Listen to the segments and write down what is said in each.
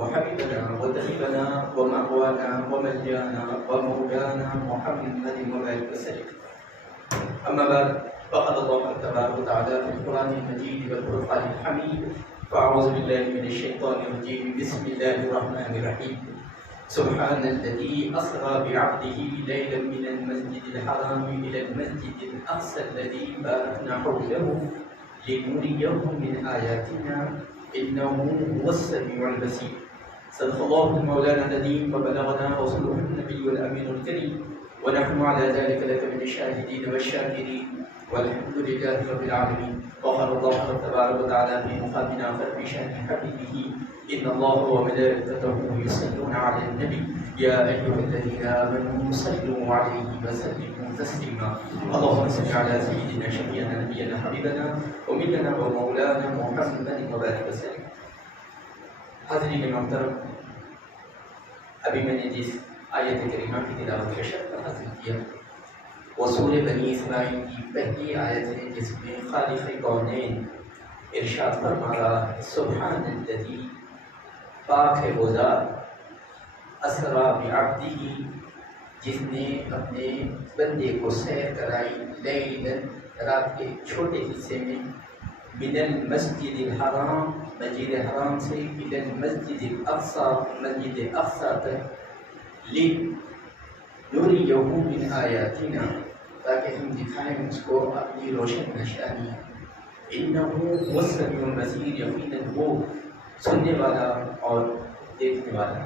وحبيبنا وطبيبنا ومأوانا وملجانا ومولانا محمد وبارك وسلم. أما بعد فقد الله تبارك وتعالى في القرآن المجيد والفرقان الحميد. فأعوذ بالله من الشيطان الرجيم. بسم الله الرحمن الرحيم. سبحان الذي أسرى بعبده ليلا من المسجد الحرام إلى المسجد الأقصى الذي باركنا حوله لنريه من آياتنا إنه هو السميع البصير. صدق الله مولانا العظيم وبلغنا رسوله النبي الأمين الكريم ونحن على ذلك لك من الشاهدين والشاكرين والحمد لله رب العالمين. وقال الله تبارك وتعالى في مقامنا في شأن حبيبه إن الله وملائكته يصلون على النبي يا أيها الذين آمنوا صلوا عليه وسلموا تسليما. اللهم صل على سيدنا شفيعنا نبينا حبيبنا وملنا ومولانا محمد وبارك وسلم. حاضرین محترم، ابھی میں نے جس آیت کریمہ کی تلاوت کا شرط حاصل کیا وہ سورہ بنی اسرائیل کی پہلی آیت ہے، جس میں خالق کونین ارشاد فرما رہا ہے سبحان الذی، پاک ہے وہ ذات، اسرا بعبدہ، جس نے اپنے بندے کو سیر کرائی، لیلا، رات کے چھوٹے حصے میں، من المسجد الحرام، مسجد حرام سے، الى المسجد الاقصی، مسجد اقصی تک، لنریہ من آیاتنا، تاکہ ہم دکھائیں اس کو اپنی روشن نشانیاں، انہ هو السمیع البصیر، یقیناً وہ سننے والا اور دیکھنے والا.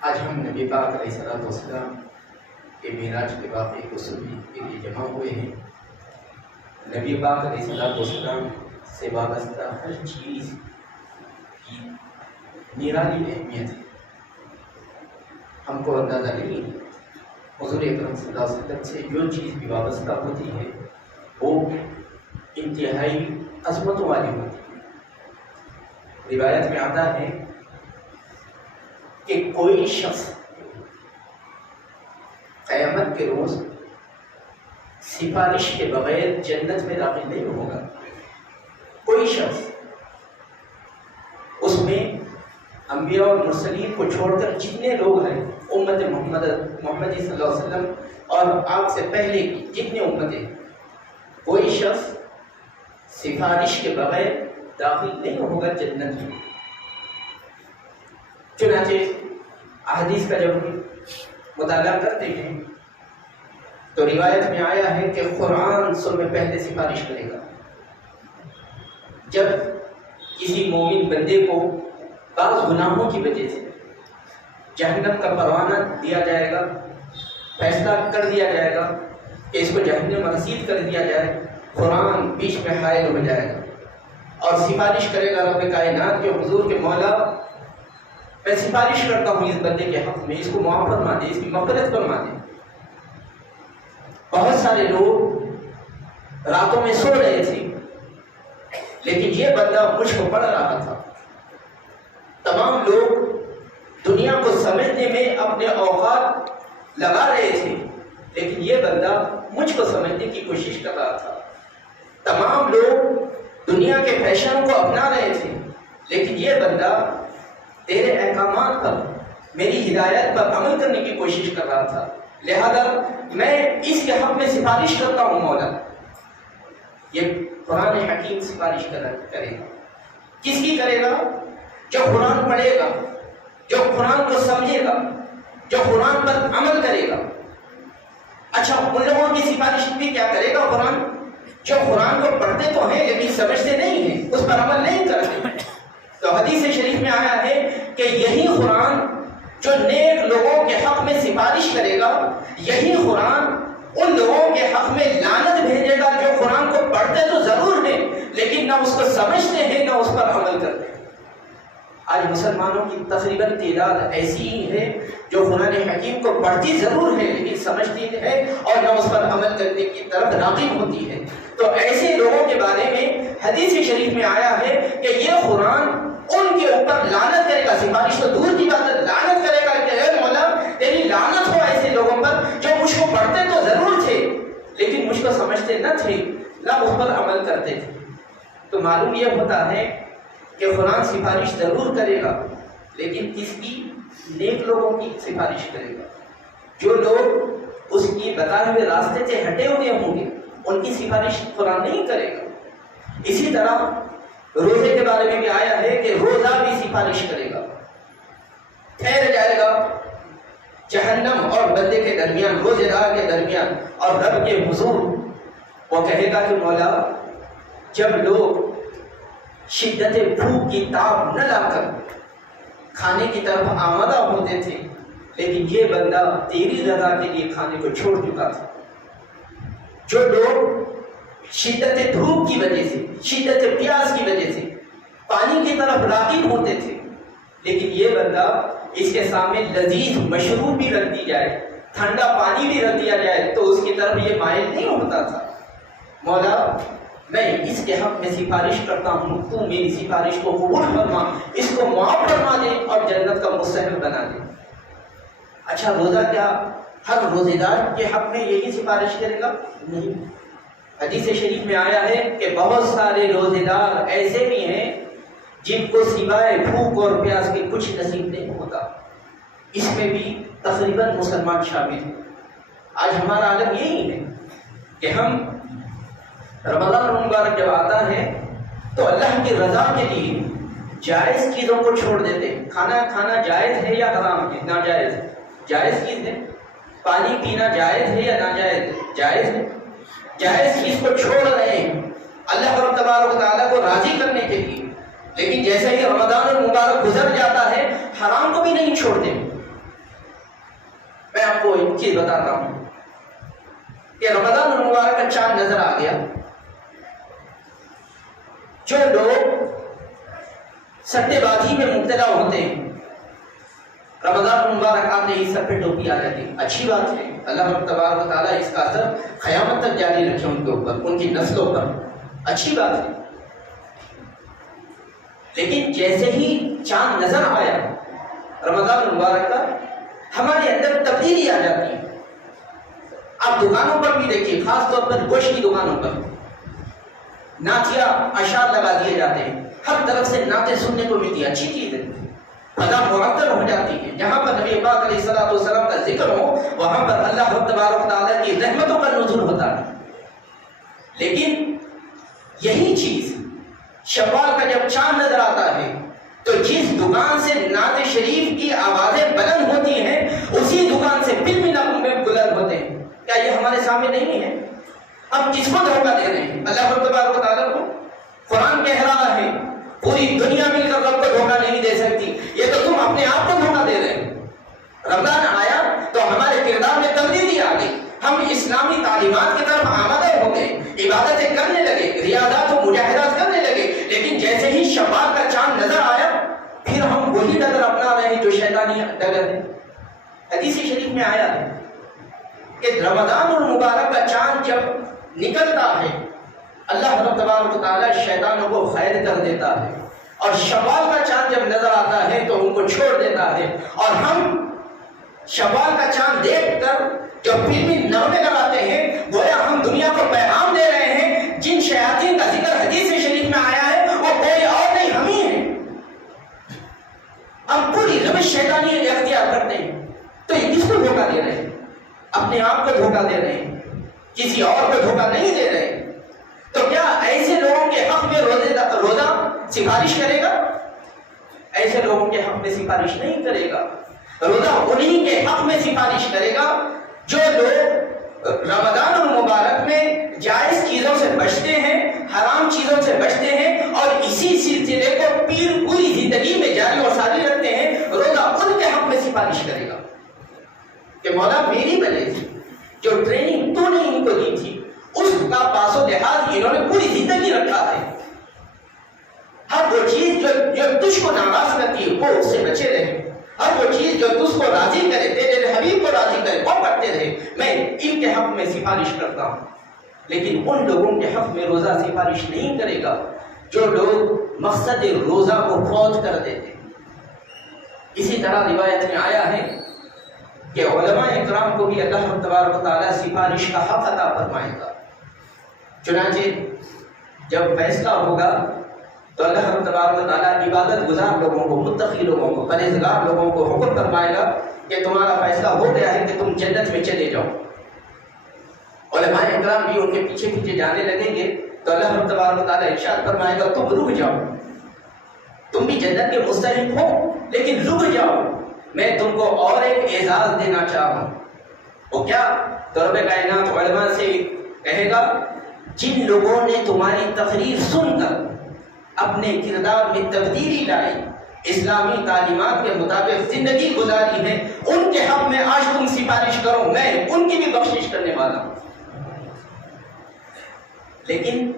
آج ہم نبی پاک علیہ السلام کے معراج کے واقعے کو سننے کے لیے جمع ہوئے ہیں. نبی پاک علیہ السلام سے وابستہ ہر چیز کی نرالی اہمیت ہے. ہم کو اندازہ نہیں ہے حضور اکرم صلی اللہ علیہ وسلم سے جو چیز بھی وابستہ ہوتی ہے وہ انتہائی عظمتوں والی ہوتی ہے. روایت میں آتا ہے کہ کوئی شخص قیامت کے روز سفارش کے بغیر جنت میں داخل نہیں ہوگا. کوئی شخص، اس میں انبیاء اور مرسلین کو چھوڑ کر جتنے لوگ ہیں امت محمدی صلی اللہ علیہ وسلم اور آپ سے پہلے کی جتنے امتیں، کوئی شخص سفارش کے بغیر داخل نہیں ہوگا جنت میں. چنانچہ احادیث کا جب مطالعہ کرتے ہیں تو روایت میں آیا ہے کہ قرآن سب میں پہلے سفارش کرے گا. جب کسی مومن بندے کو بعض گناہوں کی وجہ سے جہنم کا پروانہ دیا جائے گا، فیصلہ کر دیا جائے گا کہ اس کو جہنم رسید کر دیا جائے، قرآن بیچ میں حائل ہو جائے گا اور سفارش کرے گا رب کائنات کے حضور کے مولا، میں سفارش کرتا ہوں اس بندے کے حق میں، اس کو معاف فرما دے، اس کی مغفرت فرما دے. بہت سارے لوگ راتوں میں سو رہے تھے لیکن یہ بندہ مجھ کو پڑھ رہا تھا. تمام لوگ دنیا کو سمجھنے میں اپنے اوقات لگا رہے تھے لیکن یہ بندہ مجھ کو سمجھنے کی کوشش کر رہا تھا. تمام لوگ دنیا کے فیشنوں کو اپنا رہے تھے لیکن یہ بندہ تیرے احکامات پر، میری ہدایت پر عمل کرنے کی کوشش کر رہا تھا. لہذا میں اس کے حق میں سفارش کرتا ہوں مولا. یہ قرآن حکیم سفارش کرے گا. کس کی کرے گا؟ جو قرآن پڑھے گا، جو قرآن کو سمجھے گا، جو قرآن پر عمل کرے گا. اچھا، ان لوگوں کی سفارش بھی کیا کرے گا قرآن؟ جو قرآن کو پڑھتے تو ہیں لیکن سمجھتے نہیں ہیں، اس پر عمل نہیں کرتے. تو حدیث شریف میں آیا ہے کہ یہی قرآن جو نیک لوگوں کے حق میں سفارش کرے گا، یہی قرآن ان لوگوں کے حق میں لعنت بھیجے گا جو قرآن کو پڑھتے تو ضرور ہیں لیکن نہ اس کو سمجھتے ہیں نہ اس پر عمل کرتے ہیں. آج مسلمانوں کی تقریباً تعداد ایسی ہی ہے جو قرآن حکیم کو پڑھتی ضرور ہے لیکن سمجھتی ہے اور نہ اس پر عمل کرنے کی طرف راغب ہوتی ہے. تو ایسے لوگوں کے بارے میں حدیث شریف میں آیا ہے کہ یہ قرآن ان کے اوپر لعنت کرے گا. سفارش تو دور کی بات ہے، لعنت کرے گا کہ اے مولا تیری لعنت ہو ایسے لوگوں پر جو مجھ کو پڑھتے تو ضرور تھے لیکن مجھ کو سمجھتے نہ تھے، نہ اس پر عمل کرتے تھے. تو معلوم یہ ہوتا ہے کہ قرآن سفارش ضرور کرے گا، لیکن کس کی؟ نیک لوگوں کی سفارش کرے گا۔ جو لوگ اس کی بتائے ہوئے راستے سے ہٹے ہوئے ہوں گے ان کی سفارش قرآن نہیں کرے گا۔ اسی طرح روزے کے بارے میں بھی آیا ہے کہ روزہ بھی سفارش کرے گا، ٹھہر جائے گا جہنم اور بندے کے درمیان، روزے دار کے درمیان اور رب کے حضور۔ وہ کہے گا کہ مولا، جب لوگ شدت بھوک کی تاب نہ لا کر کھانے کی طرف آمادہ ہوتے تھے، لیکن یہ بندہ تیری رضا کے لیے کھانے کو چھوڑ چکا تھا۔ جو لوگ شدت دھوپ کی وجہ سے، شدت پیاس کی وجہ سے پانی کی طرف راغب ہوتے تھے، لیکن یہ بندہ اس کے سامنے لذیذ مشروب بھی رکھ دی جائے، ٹھنڈا پانی بھی رکھ دیا جائے تو اس کی طرف یہ مائل نہیں ہوتا تھا۔ مولا، میں اس کے حق میں سفارش کرتا ہوں، تو میری سفارش کو قبول فرما، اس کو معاف فرما دے اور جنت کا مستحق بنا دے۔ اچھا، روزہ کیا ہر روزے دار کے حق میں یہی سفارش کرے گا؟ نہیں۔ حدیث شریف میں آیا ہے کہ بہت سارے روزے دار ایسے بھی ہیں جن کو سوائے بھوک اور پیاس کے کچھ نصیب نہیں ہوتا۔ اس میں بھی تقریباً مسلمان شامل ہیں۔ آج ہمارا عالم یہی ہے کہ ہم رمضان المبارک جب آتا ہے تو اللہ کی رضا کے لیے جائز چیزوں کو چھوڑ دیتے ہیں۔ کھانا جائز ہے یا حرام ہے؟ ناجائز ہے۔ جائز چیز ہے۔ پانی پینا جائز ہے یا ناجائز ہے؟ جائز ہے۔ جائز چیز کو چھوڑ رہے ہیں اللہ رب تبارک و تعالیٰ کو راضی کرنے کے لیے، لیکن جیسے ہی رمضان المبارک گزر جاتا ہے حرام کو بھی نہیں چھوڑتے۔ میں آپ کو ایک چیز بتاتا ہوں کہ رمضان المبارک کا چاند نظر آ گیا، جو لوگ سٹے بازی میں مبتلا ہوتے ہیں، رمضان المبارک آتے ہی سب پہ ٹوپی آ جاتی ہے، اچھی بات ہے، اللہ رب تبارک و تعالیٰ اس کا اثر قیامت تک جاری رکھے ان کے اوپر، ان کی نسلوں پر، اچھی بات ہے۔ لیکن جیسے ہی چاند نظر آیا رمضان المبارک کا، ہمارے اندر تبدیلی آ جاتی ہے۔ آپ دکانوں پر بھی دیکھیے، خاص طور پر گوشت کی دکانوں پر نعتیہ اشعار لگا دیے جاتے ہیں، ہر طرف سے نعتیں سننے کو ملتی ہے، اچھی چیز ہے، فضا معطر ہو جاتی ہے۔ جہاں پر نبی پاک علیہ الصلوۃ والسلام کا ذکر ہو وہاں پر اللہ رب تبارک و تعالیٰ کی رحمتوں کا نزول ہوتا ہے۔ لیکن یہی چیز شوال کا جب چاند نظر آتا ہے تو جس دکان سے نعت شریف کی آوازیں بلند ہوتی ہیں اسی دکان سے فلمی نغمے بلند ہوتے ہیں۔ کیا یہ ہمارے سامنے نہیں ہے؟ ہم کس کو دھوکہ دے رہے ہیں؟ اللہ رب تبارک و تعالیٰ کو۔ قرآن کہہ رہا ہے پوری دنیا مل کر رب کو دھوکہ نہیں دے سکتی، یہ تو تم اپنے آپ کو دھوکہ دے رہے ہیں۔ رمضان آیا تو ہمارے کردار میں تبدیلی آ گئی، ہم اسلامی تعلیمات کی طرف آمادہ ہو گئے، عبادتیں کرنے لگے، ریاضات و مجاہدات کرنے لگے، لیکن جیسے ہی شوال کا چاند نظر آیا پھر ہم وہی ڈگر اپنا رہے ہیں جو شیطانی ڈگر ہے۔ حدیث شریف میں آیا ہے کہ رمضان المبارک کا چاند جب نکلتا ہے اللہ رب تبارک و تعالیٰ شیطانوں کو قید کر دیتا ہے، اور شوال کا چاند جب نظر آتا ہے تو ان کو چھوڑ دیتا ہے، اور ہم شوال کا چاند دیکھ کر جو فلمی نغمے لگاتے ہیں گویا ہم دنیا کو پیغام دے رہے ہیں جن شیاطین کا ذکر حدیث شریف میں آیا ہے وہ کوئی اور نہیں، ہم ہی ہیں۔ ہم پوری روش شیطانی اختیار کرتے ہیں، تو یہ کس کو دھوکہ دے رہے ہیں؟ اپنے آپ کو دھوکہ دے رہے ہیں، کسی اور کو دھوکہ نہیں دے رہے۔ تو کیا ایسے لوگوں کے حق میں روزہ سفارش کرے گا؟ ایسے لوگوں کے حق میں سفارش نہیں کرے گا۔ روزہ انہی کے حق میں سفارش کرے گا جو لوگ رمضان المبارک میں جائز چیزوں سے بچتے ہیں، حرام چیزوں سے بچتے ہیں، اور اسی سلسلے کو پوری زندگی میں جاری اور ساری رکھتے ہیں۔ روزہ ان کے حق میں سفارش کرے گا کہ مولا میری وجہ سے جو ٹریننگ تو نے ان کو دی تھی اس کا پاس و لحاظ انہوں نے پوری زندگی رکھا ہے، ہر وہ چیز جو تجھ کو ناراض کرتی ہے وہ اس سے بچے رہے، ہر وہ چیز جو تجھ کو راضی کرے، تیرے حبیب کو راضی کرے وہ کرتے رہے۔ میں ان کے حق میں سفارش کرتا ہوں، لیکن ان لوگوں کے حق میں روزہ سفارش نہیں کرے گا جو لوگ مقصد روزہ کو فوت کر دیتے۔ اسی طرح روایت میں آیا ہے کہ علماء اکرام کو بھی اللہ تبارک و تعالیٰ سفارش کا حق عطا فرمائے گا۔ چنانچہ جب فیصلہ ہوگا تو اللہ رب تبارک و تعالیٰ عبادت گزار لوگوں کو، متقی لوگوں کو، پرہیزگار لوگوں کو حکم فرمائے گا کہ تمہارا فیصلہ ہو گیا ہے کہ تم جنت میں چلے جاؤ۔ علماء اکرام بھی ان کے پیچھے پیچھے جانے لگیں گے تو اللہ رب تبارک و تعالیٰ ارشاد فرمائے گا تم رک جاؤ، تم بھی جنت کے مستحق ہو لیکن رک جاؤ، میں تم کو اور ایک اعزاز دینا چاہتا ہوں۔ وہ کیا؟ تو رب کائنات علماء سے کہے گا جن لوگوں نے تمہاری تقریر سن کر اپنے کردار میں تبدیلی لائی، اسلامی تعلیمات کے مطابق زندگی گزاری ہے، ان کے حق میں آج تم سفارش کرو، میں ان کی بھی بخشش کرنے والا ہوں۔ لیکن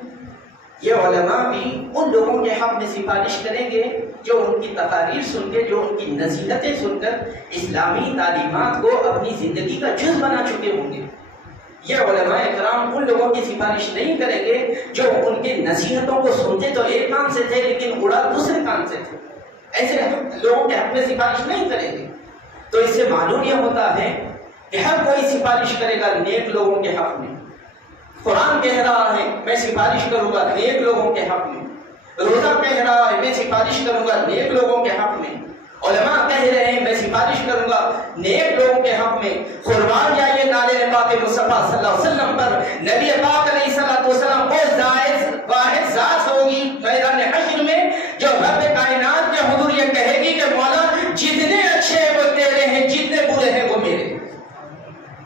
یہ علماء بھی ان لوگوں کے حق میں سفارش کریں گے جو ان کی تقاریر سن کے، جو ان کی نصیحتیں سن کر اسلامی تعلیمات کو اپنی زندگی کا جز بنا چکے ہوں گے۔ یہ علماء اکرام ان لوگوں کی سفارش نہیں کریں گے جو ان کے نصیحتوں کو سنتے تو ایک کان سے تھے لیکن اڑا دوسرے کان سے تھے، ایسے لوگوں کے حق میں سفارش نہیں کریں گے۔ تو اس سے معلوم یہ ہوتا ہے کہ ہر کوئی سفارش کرے گا نیک لوگوں کے حق میں۔ قرآن کہہ رہا ہے میں سفارش کروں گا نیک لوگوں کے حق میں، روزہ کہہ رہا ہے میں سفارش کروں گا نیک لوگوں کے حق میں، علماء کہہ رہے ہیں میں سفارش کروں گا نیک لوگوں کے حق میں۔ قربان جائیے نالے پاک مصطفیٰ صلی اللہ علیہ وسلم پر، نبی پاک علیہ السلام کو واحد ذات ہوگی میدان حشر میں جو رب کائنات کے حضور یہ کہے گی کہ مولا جتنے اچھے ہیں وہ تیرے ہیں، جتنے برے ہیں وہ میرے۔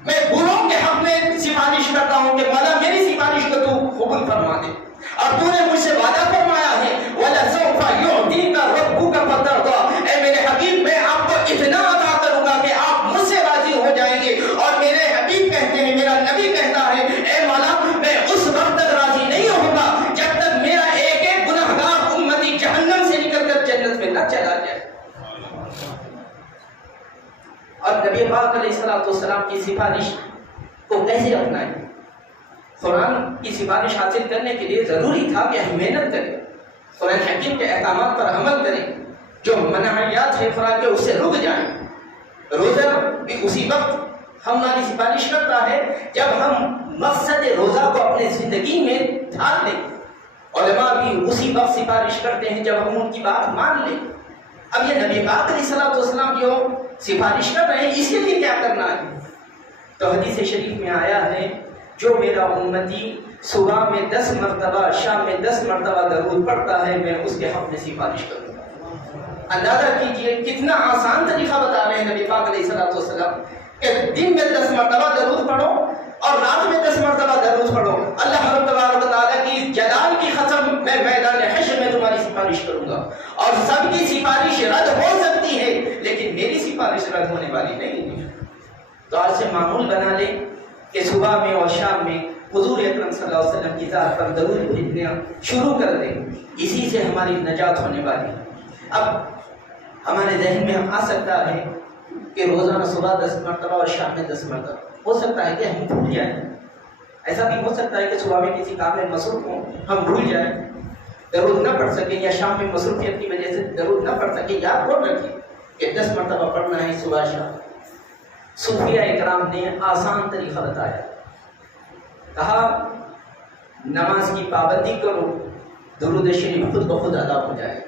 میں بروں کے حق میں سفارش کرتا ہوں کہ مولا میری سفارش کو تو قبول فرما دے، اور تو نے مجھ سے وعدہ فرمایا ہے وَلَسَوْفَ يُعْطِيكَ رَبُّكَ فَتَرْضَىٰ، اے میرے حبیب میں آپ کو اتنا عطا کروں گا کہ آپ مجھ سے راضی ہو جائیں گے۔ اور میرے حبیب کہتے ہیں، میرا نبی کہتا ہے اے مولا میں اس وقت تک راضی نہیں ہوں گا جب تک میرا ایک ایک گنہگار امتی جہنم سے نکل کر جنت میں نہ چلا جائے۔ اور نبی پاک علیہ السلام کی سفارش کو کیسے اپنائیں؟ قرآن کی سفارش حاصل کرنے کے لیے ضروری تھا کہ ہم محنت کریں، قرآن حکیم کے احکامات پر عمل کریں، جو منہیات ہے قرآن کے اس سے رک جائیں۔ روزہ بھی اسی وقت ہماری سفارش کرتا ہے جب ہم مقصد روزہ کو اپنے زندگی میں ڈھال لیں۔ علماء بھی اسی وقت سفارش کرتے ہیں جب ہم ان کی بات مان لیں۔ اب یہ نبی پاک علیہ السلام جو سفارش کر رہے ہیں اس کے لیے کیا کرنا ہے؟ تو حدیث شریف میں آیا ہے جو میرا امتی صبح میں 10 مرتبہ شام میں 10 مرتبہ درود پڑھتا ہے میں اس کے حق میں سفارش کروں گا۔ اندازہ کیجئے کتنا آسان طریقہ بتا رہے ہیں نبی پاک علیہ السلام کہ دن میں 10 مرتبہ درود پڑھو اور رات میں 10 مرتبہ درود پڑھو، اللہ رب تبارک و تعالیٰ کی جلال کی قسم میں میدان حشر میں تمہاری سفارش کروں گا۔ اور سب کی سفارش رد ہو سکتی ہے لیکن میری سفارش رد ہونے والی نہیں ہے۔ تو آج سے معمول بنا لیں کہ صبح میں اور شام میں حضور اکرم صلی اللہ علیہ وسلم کی ذات پر درود بھیجنا شروع کر دیں، اسی سے ہماری نجات ہونے والی ہے۔ اب ہمارے ذہن میں آ سکتا ہے کہ روزانہ صبح 10 مرتبہ اور شام میں 10 مرتبہ، ہو سکتا ہے کہ ہم بھول جائیں، ایسا بھی ہو سکتا ہے کہ صبح میں کسی کام میں مصروف ہوں ہم بھول جائیں، درود نہ پڑھ سکیں، یا شام میں مصروفیت کی وجہ سے درود نہ پڑھ سکیں۔ یاد کر رکھیے کہ 10 مرتبہ پڑھنا ہے صبح شام۔ صوفیہ اکرام نے آسان طریقہ بتایا، کہا نماز کی پابندی کرو، درود شریف خود بخود ادا ہو جائے۔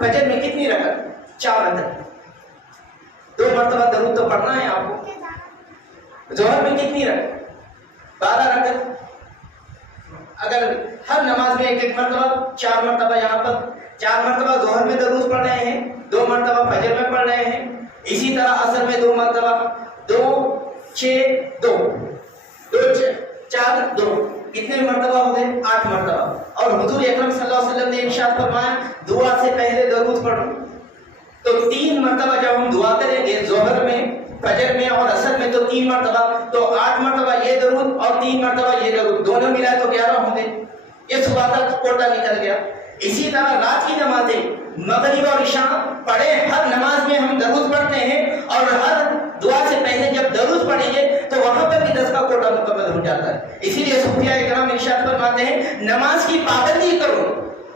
فجر میں کتنی رکعت؟ 4 رکعت، 2 مرتبہ درود تو پڑھنا ہے آپ کو۔ ظہر میں کتنی رکعت؟ 12 رکعت۔ اگر ہر نماز میں ایک مرتبہ 4 مرتبہ یہاں پر 4 مرتبہ ظہر میں درود پڑھ رہے ہیں، 2 مرتبہ فجر میں پڑھ رہے ہیں، اسی طرح عصر میں 2 مرتبہ، 2 6 2 2 4 2 کتنے مرتبہ ہو گئے؟ 8 مرتبہ۔ اور حضور اکرم صلی اللہ علیہ وسلم نے ارشاد فرمایا دعا سے پہلے درود پڑھو۔ تو 3 مرتبہ جب ہم دعا کریں گے ظہر میں، فجر میں اور عصر میں تو 3 مرتبہ، تو 8 مرتبہ یہ درود اور 3 مرتبہ یہ درود، دونوں ملائے تو 11 ہوں گے۔ یہ صبح تک کوٹا نکل گیا۔ اسی طرح رات کی نمازیں مغرب اور عشاء پڑھے، ہر نماز میں ہم درود پڑھتے ہیں اور ہر دعا سے پہلے جب درود پڑھیں گے تو وہاں پر بھی 10 کا کوٹا مکمل ہو جاتا ہے۔ اسی لیے صوفیہ اکرام ارشاد فرماتے ہیں نماز کی پابندی کرو،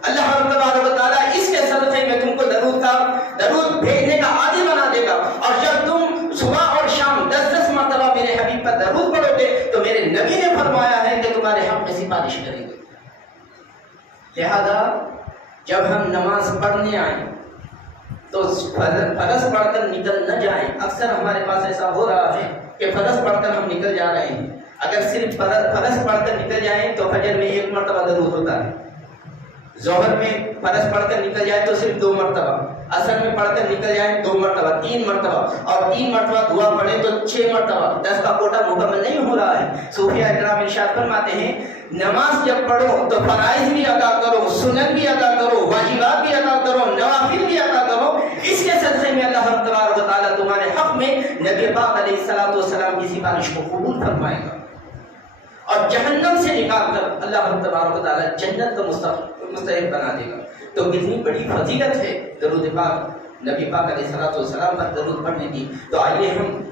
اللہ تبارک و تعالیٰ اس کے صدقے میں تم کو درود بھیجنے کا عادی بنا دے گا۔ اور جب تم صبح اور شام 10 مرتبہ میرے حبیب پر درود پڑھو گے تو میرے نبی نے فرمایا ہے کہ تمہارے حق میں سفارش کریں گے۔ لہذا جب ہم نماز پڑھنے آئیں تو فرض پڑھ کر نکل نہ جائیں. اکثر ہمارے پاس ایسا ہو رہا ہے کہ فرض پڑھ کر ہم نکل جا رہے ہیں. اگر صرف فرض پڑھ کر نکل جائیں تو فجر میں 1 مرتبہ درود ہوتا ہے, ظہر میں فرض پڑھ کر نکل جائے تو صرف 2 مرتبہ, عصر میں پڑھ کر نکل جائیں 2 مرتبہ, 3 مرتبہ, اور 3 مرتبہ دعا پڑھیں تو 6 مرتبہ. 10 کا کوٹا مکمل نہیں ہو رہا ہے. صوفیہ اکرام ارشاد فرماتے ہیں نماز جب پڑھو تو فرائض بھی ادا کرو, سنن بھی ادا کرو, واجبات بھی ادا کرو, نوافل بھی ادا کرو. اس کے صدقے میں اللہ تبارک و تعالیٰ تمہارے حق میں نبی پاک علیہ الصلوۃ والسلام کی سفارش کو قبول فرمائے گا اور جہنم سے نکال کر اللہ تبارک و تعالیٰ جنت کا مستحق بنا دے گا. تو کتنی بڑی فضیلت ہے درود پاک نبی پاک علیہ الصلوۃ والسلام پر درود پڑھنے کی. تو آئیے ہم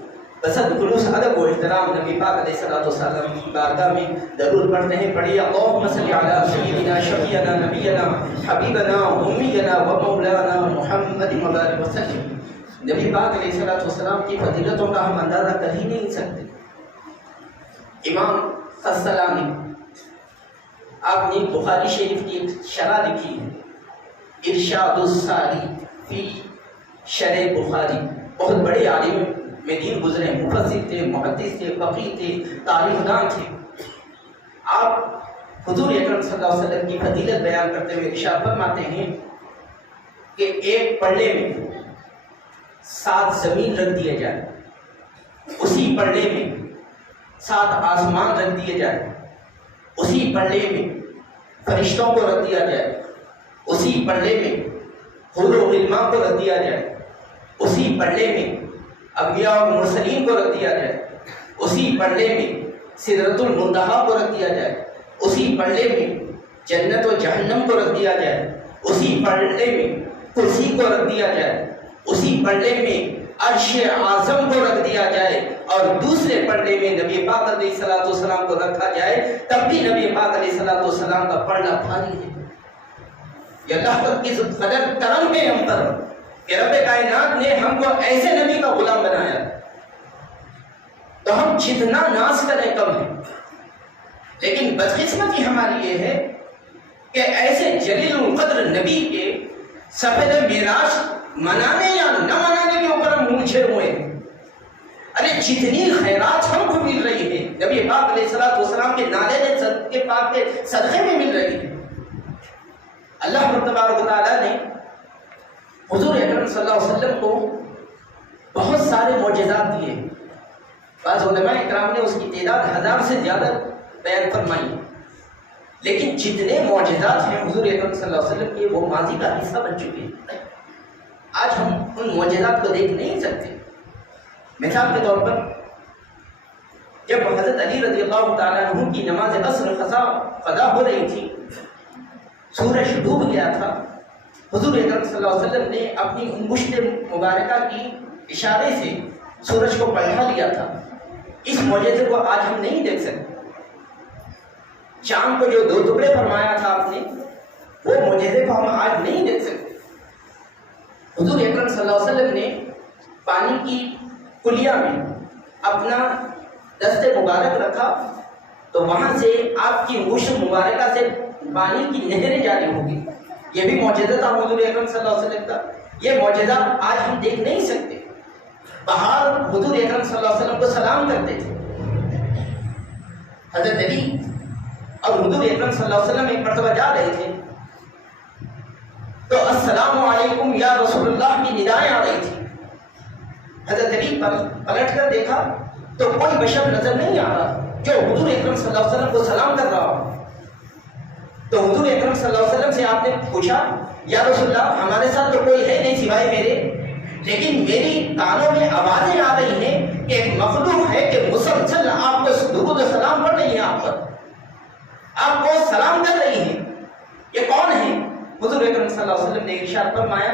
بصد خلوص ادب و احترام نبی پاک علیہ الصلوۃ والسلام کی بارگاہ میں درود پڑھتے ہیں. پڑھیے اللہم صلی علی سیدنا شفیعنا نبینا حبیبنا امینا و مولانا محمد مبارک وسلم. نبی پاک علیہ الصلوۃ والسلام کی فضیلتوں کا ہم اندازہ کر ہی نہیں سکتے. امام السلامی آپ نے بخاری شریف کی ایک شرح لکھی ہے, ارشاد الساری فی شرح بخاری. بہت بڑے عالم میں دین گزرے, مفسر تھے, محدث تھے, فقیہ تھے, تاریخ دان تھے. آپ حضور اکرم صلی اللہ علیہ وسلم کی فضیلت بیان کرتے ہوئے ارشاد فرماتے ہیں کہ ایک پلڑے میں 7 زمین رکھ دیے جائے, اسی پلڑے میں 7 آسمان رکھ دیے جائے, اسی پلڑے میں فرشتوں کو رکھ دیا جائے, اسی پلڑے میں حور و غلمان کو رکھ دیا جائے, اسی پلڑے میں انبیاء اور مرسلین کو رکھ دیا جائے, اسی پلڑے میں سدرۃ المنتہا کو رکھ دیا جائے, اسی پلڑے میں جنت و جہنم کو رکھ دیا جائے, اسی پلڑے میں کرسی کو رکھ دیا جائے, اسی پلڑے میں عرش اعظم کو رکھ دیا جائے, اور دوسرے پلڑے میں نبی پاک علیہ الصلوۃ والسلام کو رکھا جائے, تب بھی نبی پاک علیہ الصلوۃ والسلام کا پلڑا بھاری ہے. یہ اللہ کی قدر کرم ہے ہم پر کہ رب کائنات نے ہم کو ایسے نبی کا غلام بنایا. تو ہم جتنا ناز کریں کم ہے, لیکن بدقسمتی ہماری یہ ہے کہ ایسے جلیل القدر نبی کے سفید معراج منانے یا نہ منانے کے اوپر ہم اونچے ہوئے ہیں. ارے جتنی خیرات ہم کو مل رہی ہے نبی پاک علیہ الصلوۃ والسلام کے نالے کے پاک کے صدقے میں مل رہی ہے. اللہ تبارک و تعالیٰ نے حضور اکرم صلی اللہ علیہ وسلم کو بہت سارے معجزات دیے. بعض علماء اکرام نے اس کی تعداد 1000 سے زیادہ بیان فرمائی, لیکن جتنے معجزات ہیں حضور اکرم صلی اللہ علیہ وسلم کے وہ ماضی کا حصہ بن چکے ہیں. آج ہم ان معجزات کو دیکھ نہیں سکتے. مثال کے طور پر جب حضرت علی رضی اللہ تعالیٰ عنہ کی نماز عصر قضا ہو رہی تھی, سورج ڈوب گیا تھا, حضور اکرم صلی اللہ علیہ وسلم نے اپنی مشت مبارکہ کی اشارے سے سورج کو پلٹا لیا تھا. اس معجزے کو آج ہم نہیں دیکھ سکتے. چاند کو جو 2 ٹکڑے فرمایا تھا آپ نے, وہ معجزے کو ہم آج نہیں دیکھ سکتے. حضور اکرم صلی اللہ علیہ وسلم نے پانی کی کلیا میں اپنا دست مبارک رکھا تو وہاں سے آپ کی مشت مبارکہ سے پانی کی نہریں جاری ہوگی. یہ بھی معجزہ تھا حضور اکرم صلی اللہ علیہ وسلم کا. یہ معجزہ آج ہم دیکھ نہیں سکتے. پہاڑ حضور اکرم صلی اللہ علیہ وسلم کو سلام کرتے تھے. حضرت علی اور حضور اکرم صلی اللہ علیہ وسلم ایک مرتبہ جا رہے تھے تو السلام علیکم یا رسول اللہ کی ندائیں آ رہی تھی. حضرت علی پلٹ کر دیکھا تو کوئی بشر نظر نہیں آ رہا جو حضور اکرم صلی اللہ علیہ وسلم کو سلام کر رہا ہو. تو حضور اکرم صلی اللہ علیہ وسلم سے آپ نے پوچھا یا رسول اللہ ہمارے ساتھ تو کوئی ہے نہیں سوائے میرے, لیکن میری کانوں میں آوازیں آ رہی ہیں کہ ایک مخلوق ہے کہ مسلسل آپ کو درود و سلام پڑھ رہی ہے, آپ کو سلام کر رہی ہیں. یہ کون ہے؟ حضور اکرم صلی اللہ علیہ وسلم نے ارشاد فرمایا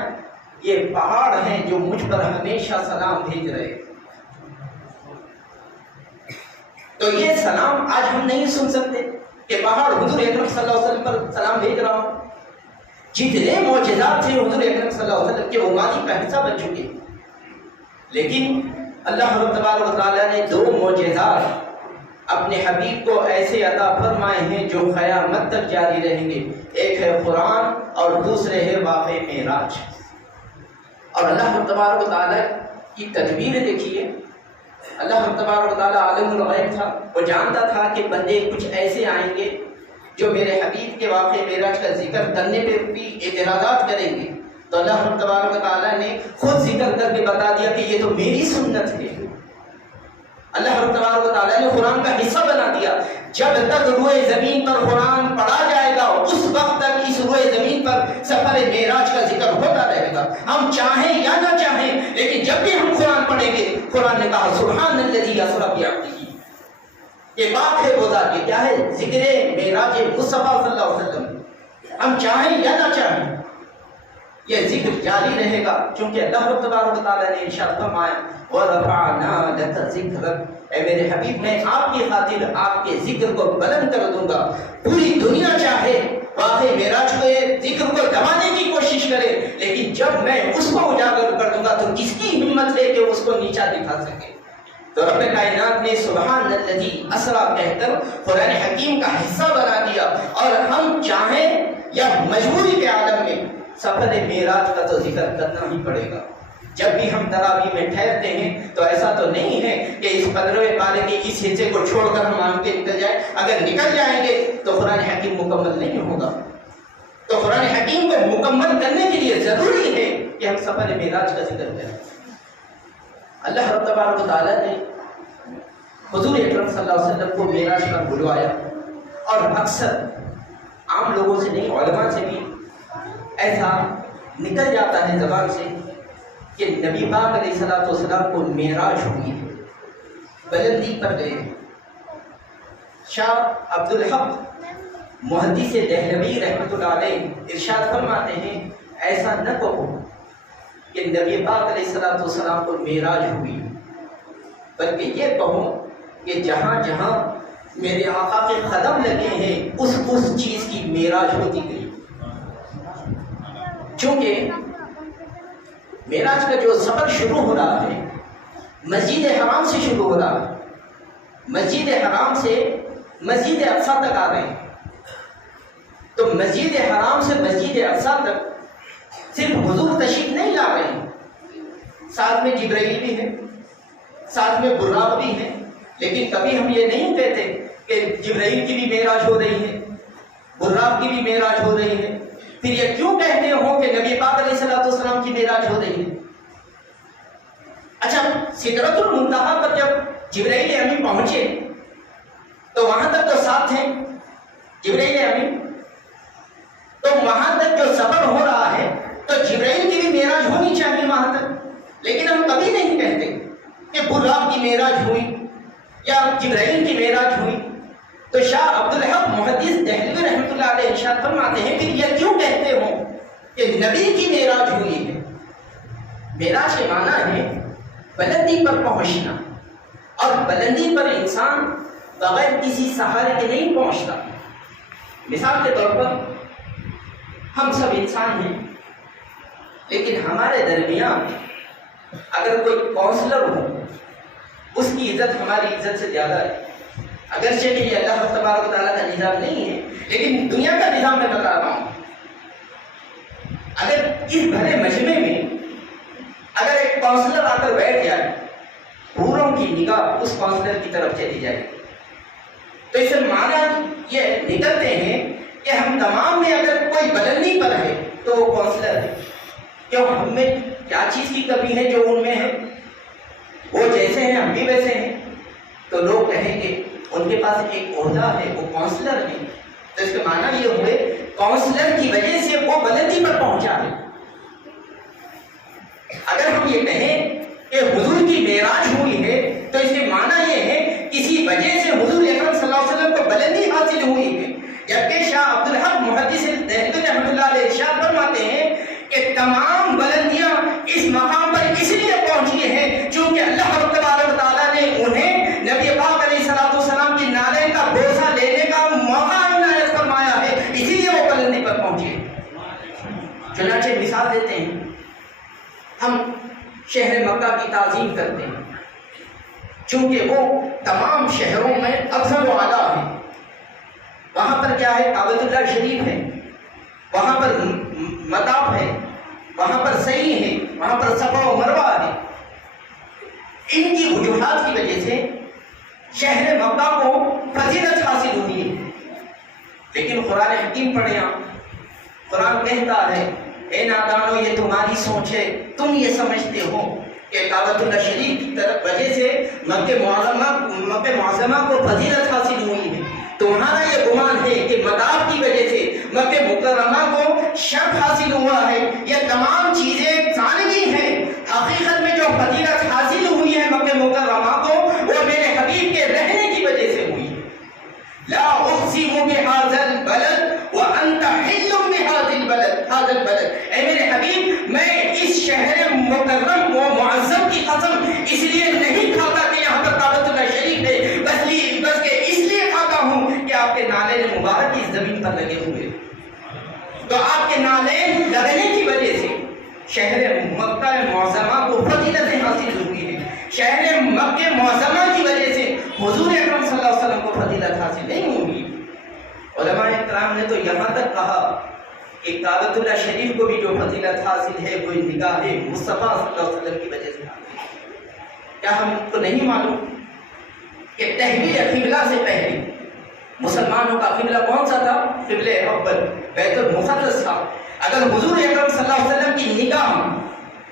یہ پہاڑ ہیں جو مجھ پر ہمیشہ سلام بھیج رہے. تو یہ سلام آج ہم نہیں سن سکتے کہ پہاڑ حضور اکرم صلی اللہ علیہ وسلم پر سلام بھیج رہا ہوں. جتنے معجزات تھے حضور اکرم صلی اللہ علیہ وسلم کے وہ ماضی کا حصہ بن چکے, لیکن اللہ رب تبارک و تعالیٰ نے 2 معجزات اپنے حبیب کو ایسے عطا فرمائے ہیں جو قیامت تک جاری رہیں گے. ایک ہے قرآن اور دوسرے ہے واقعہ معراج. اور اللہ تبارک و تعالیٰ کی تدبیر دیکھیے. اللہ تبارک و تعالیٰ عالم الغیب تھا، وہ جانتا تھا کہ بندے کچھ ایسے آئیں گے جو میرے حبیب کے واقعہ معراج کا ذکر کرنے پہ بھی اعتراضات کریں گے. تو اللہ تبارک و تعالیٰ نے خود ذکر کر کے بتا دیا کہ یہ تو میری سنت ہے. اللہ تبارک و تعالیٰ نے قرآن کا حصہ بنا دیا. جب تک روئے زمین پر قرآن پڑھا جائے گا اس وقت تک اس روئے زمین پر سفر معراج کا ذکر ہوتا رہے گا، ہم چاہیں یا نہ چاہیں. لیکن جب بھی ہم قرآن پڑھیں گے، قرآن نے کہا سبحان الذی اسری بعبدہ. یہ بات ہے وہ ذات، یہ کیا ہے؟ ذکر معراج مصطفیٰ صلی اللہ علیہ وسلم. ہم چاہیں یا نہ چاہیں یہ ذکر جاری رہے گا، کیونکہ اللہ تبارک و تعالیٰ نے ارشاد فرمایا وَرَفَعْنَا لَكَ ذِكْرَكَ، اے میرے حبیب میں آپ کی خاطر آپ کے ذکر کو بلند کر دوں گا. پوری دنیا چاہے واقعی معراج کو ذکر کو دبانے کی کوشش کرے، لیکن جب میں اس کو اجاگر کر دوں گا تو کس کی ہمت ہے کہ اس کو نیچا دکھا سکے. تو رب کائنات نے سبحان الذی اسری کہہ کر قرآن حکیم کا حصہ بنا دیا. اور ہم چاہیں یا مجبوری کے عالم میں سفر معراج کا تو ذکر کرنا ہی پڑے گا. جب بھی ہم تراویح میں ٹھہرتے ہیں تو ایسا تو نہیں ہے کہ اس 15ویں پارے کے اس حصے کو چھوڑ کر ہم آگے نکل جائیں. اگر نکل جائیں گے تو قرآن حکیم مکمل نہیں ہوگا. تو قرآن حکیم کو مکمل کرنے کے لیے ضروری ہے کہ ہم سفر معراج کا ذکر کریں. اللہ رب تبارک و تعالیٰ نے حضور اکرم صلی اللہ علیہ وسلم کو معراج پر بلوایا. اور اکثر عام لوگوں سے نہیں، علماء سے بھی ایسا نکل جاتا ہے زبان سے کہ نبی پاک علیہ الصلوۃ والسلام کو معراج ہوئی ہے، بلندی پر گئے. شاہ عبدالحق محدث دہلوی رحمۃ اللہ علیہ ارشاد فرماتے ہیں ایسا نہ کہو کہ نبی پاک علیہ الصلوۃ والسلام کو معراج ہوئی، بلکہ یہ کہو کہ جہاں جہاں میرے آقا کے قدم لگے ہیں اس چیز کی معراج ہوتی گئی. چونکہ معراج کا جو سفر شروع ہو رہا ہے مسجد حرام سے شروع ہو رہا ہے. مسجد حرام سے مسجد اقصیٰ تک آ رہے ہیں. تو مسجد حرام سے مسجد اقصیٰ تک صرف حضور تشریف نہیں لا رہے ہیں، ساتھ میں جبرائیل بھی ہے، ساتھ میں براق بھی ہے. لیکن کبھی ہم یہ نہیں کہتے کہ جبرائیل کی بھی معراج ہو رہی ہے، براق کی بھی معراج ہو رہی ہے. پھر یہ کیوں کہتے ہو کہ نبی پاک علیہ الصلوۃ والسلام کی معراج ہو رہی ہے؟ اچھا، سدرۃ المنتہا پر جب جبرائیل امین پہنچے تو وہاں تک تو ساتھ ہیں جبرائیل امین، تو وہاں تک جو سفر ہو رہا ہے تو جبرائیل کی بھی معراج ہونی چاہیے وہاں تک. لیکن ہم کبھی نہیں کہتے کہ براق کی معراج ہوئی یا جبرائیل کی معراج ہوئی. تو شاہ عبدالحق محدث دہلوی رحمۃ اللہ علیہ ارشاد فرماتے ہیں پھر یہ کیوں کہتے ہو کہ نبی کی معراج ہوئی ہے؟ معراج کے معنی ہے بلندی پر پہنچنا، اور بلندی پر انسان بغیر کسی سہارے کے نہیں پہنچتا. مثال کے طور پر ہم سب انسان ہیں، لیکن ہمارے درمیان اگر کوئی کونسلر ہو اس کی عزت ہماری عزت سے زیادہ ہے. اگرچہ کہ یہ اللہ تبارک و تعالیٰ کا نظام نہیں ہے، لیکن دنیا کا نظام میں بتا رہا ہوں. اگر اس بھرے مجمع میں اگر ایک کونسلر آ کر بیٹھ جائے، پوروں کی نگاہ اس کونسلر کی طرف چلی جائے، تو اس سے معنی یہ نکلتے ہیں کہ ہم تمام میں اگر کوئی بلندی پر ہے تو وہ کونسلر ہے. کیوں؟ ہم میں کیا چیز کی کمی ہے جو ان میں ہے؟ وہ جیسے ہیں ہم بھی ویسے ہیں. تو لوگ کہیں گے ان کے پاس ایک عہدہ ہے، وہ کونسلر ہے. تو اس کے معنی یہ ہوئے کونسلر کی وجہ سے وہ بلندی پر پہنچا ہے. اگر ہم یہ کہیں کہ حضور کی معراج ہوئی ہے تو اس کے معنی یہ ہے کسی وجہ سے حضور اکرم صلی اللہ علیہ وسلم کو بلندی حاصل ہوئی ہے. جبکہ شاہ عبدالحق محدث دہلوی رحمۃ اللہ علیہ ارشاد فرماتے ہیں کہ تمام بلندیاں اس مقام پر اس لیے پہنچی ہیں چونکہ اللہ تبارک و تعالیٰ نے انہیں نبی پاک علیہ الصلوۃ والسلام کی نالے کا بوسہ لینے کا موقع عنایت فرمایا ہے، اسی لیے وہ بلندی پر پہنچے. چنانچہ مثال دیتے ہیں، ہم شہر مکہ کی تعظیم کرتے ہیں، چونکہ وہ تمام شہروں میں افضل و اعلیٰ ہے. وہاں پر کیا ہے؟ کعبۃ اللہ شریف ہے، وہاں پر مطاف ہے، وہاں پر صحیح ہے، وہاں پر صفا و مروہ ہے. ان کی وجوہات کی وجہ سے شہر مکہ کو فضیلت حاصل ہوئی ہے. لیکن قرآن حکیم پڑھیں آپ، قرآن کہتا ہے اے نادانو یہ تمہاری سوچ ہے، تم یہ سمجھتے ہو کہ کعبۃ اللہ شریف کی طرف وجہ سے مکہ معظمہ کو فضیلت حاصل ہوئی ہے. تمہارا یہ گمان ہے کہ مطاف کی وجہ سے مکہ مکرمہ کو شرف حاصل ہوا ہے. یہ تمام چیزیں ثانوی ہیں. حقیقت میں جو فضیلت حاصل ہوئی ہے مکہ مکرمہ کو، وہ میرے حبیب کے رہنے کی وجہ سے ہوئی ہے. لا اقسم بهذا البلد وانت حل بهذا البلد. اے میرے حبیب، میں اس شہر مکرم و معظم کی قسم اس لیے نہیں کھاتا کہ یہاں پر کعبۃ اللہ شریف ہے، بس کہ اس لیے کھاتا ہوں کہ آپ کے نالے مبارک اس زمین پر لگے ہوئے. تو آپ کے نالے لگنے کی وجہ سے شہر مکہ معظمہ کو فضیلتیں حاصل ہوئی ہے. شہر مکہ معظمہ کی وجہ سے حضور اکرم صلی اللہ علیہ وسلم کو فضیلت حاصل نہیں ہوگی. علماء کرام نے تو یہاں تک کہا کہ کعبۃ اللہ شریف کو بھی جو فضیلت حاصل ہے وہ نگاہ مصطفیٰ صلی اللہ علیہ وسلم کی وجہ سے حاصل ہے. کیا ہم کو نہیں معلوم کہ تحویل قبلہ سے پہلے مسلمانوں کا قبلہ کون سا تھا؟ قبلہ اول بیت المقدس تھا. اگر حضور اکرم صلی اللہ علیہ وسلم کی نگاہ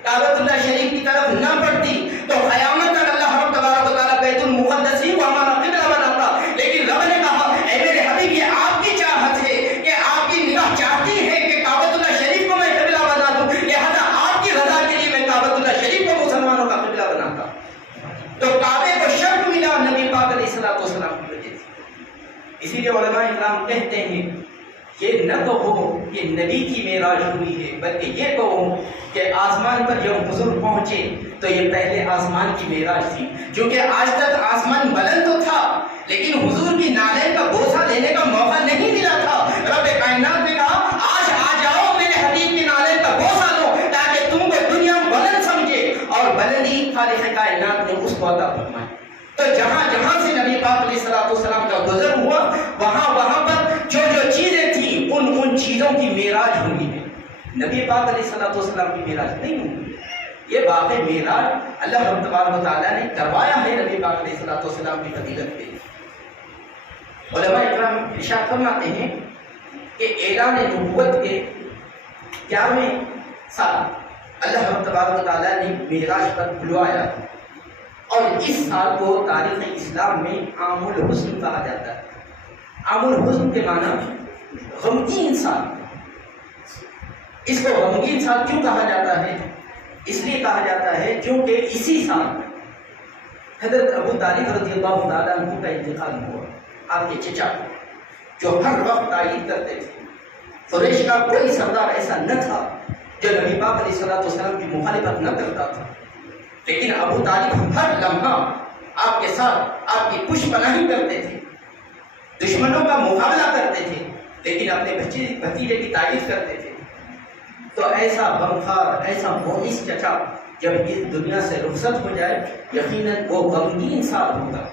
کعبۃ اللہ شریف کی طرف نہ پڑتی تو قیامت تک اللہ رب تبارک و تعالیٰ بیت المقدس ہی کو ہمارا قبلہ بناتا. لیکن رب نے کہا اے میرے حبیب، یہ آپ کی چاہت ہے کہ آپ کی نگاہ چاہتی ہے کہ کعبۃ اللہ شریف کو میں قبلہ بنا دوں، لہذا آپ کی رضا کے لیے میں کعبۃ اللہ شریف کو مسلمانوں کا قبلہ بناتا. تو کعبے کو شرف ملا نبی پاک علیہ الصلوۃ والسلام کی وجہ سے. اسی لیے علماء اکرام کہتے ہیں یہ نہ کہو کہ نبی کی معراج ہوئی ہے، بلکہ یہ کہو کہ آسمان پر جب حضور پہنچے تو یہ پہلے آسمان کی معراج تھی. کیونکہ آج تک آسمان بلند تو تھا لیکن حضور کی نالے کا بوسہ لینے کا موقع نہیں ملا تھا. رب کائنات نے کہا آج آ جاؤ میرے حبیب کی نالے کا بوسہ لو تاکہ تم کو دنیا بلند سمجھے، اور بلندی خالق کائنات نے اس کو عطا فرمائی. تو جہاں جہاں سے نبی پاک علیہ الصلوۃ والسلام کا گزر ہوا وہاں پر جو چیزیں تھیں ان چیزوں کی معراج ہوئی ہے. نبی پاک علیہ الصلوۃ والسلام کی معراج نہیں ہوئی. یہ واقع معراج اللہ رب تبارک و تعالیٰ نے کروایا ہے نبی پاک علیہ الصلوۃ والسلام کی فضیلت پہ. علماء اکرام ارشاد فرماتے ہیں کہ اعلان نبوت کے 11ویں سال اللہ رب تبارک و تعالیٰ نے معراج پر بلوایا، اور اس سال کو تاریخ اسلام میں عام الحزن کہا جاتا ہے. عام الحزن کے معنی غمگین سال. اس کو غمگین سال کیوں کہا جاتا ہے؟ اس لیے کہا جاتا ہے کیونکہ اسی سال حضرت ابو طالب رضی اللہ تعالیٰ عنہ کا انتقال ہوا. آپ کے چچا جو ہر وقت تائید کرتے تھے. قریش کا کوئی سردار ایسا نہ تھا جو نبی پاک علیہ الصلوۃ والسلام کی مخالفت نہ کرتا تھا، لیکن ابو طالب ہر لمحہ آپ کے ساتھ آپ کی پشت پناہی کرتے تھے، دشمنوں کا مقابلہ کرتے تھے، لیکن اپنے بھتیجے کی تعریف کرتے تھے. تو ایسا غمخوار، ایسا مونس چچا جب اس دنیا سے رخصت ہو جائے یقیناً وہ غمگین سال ہوگا.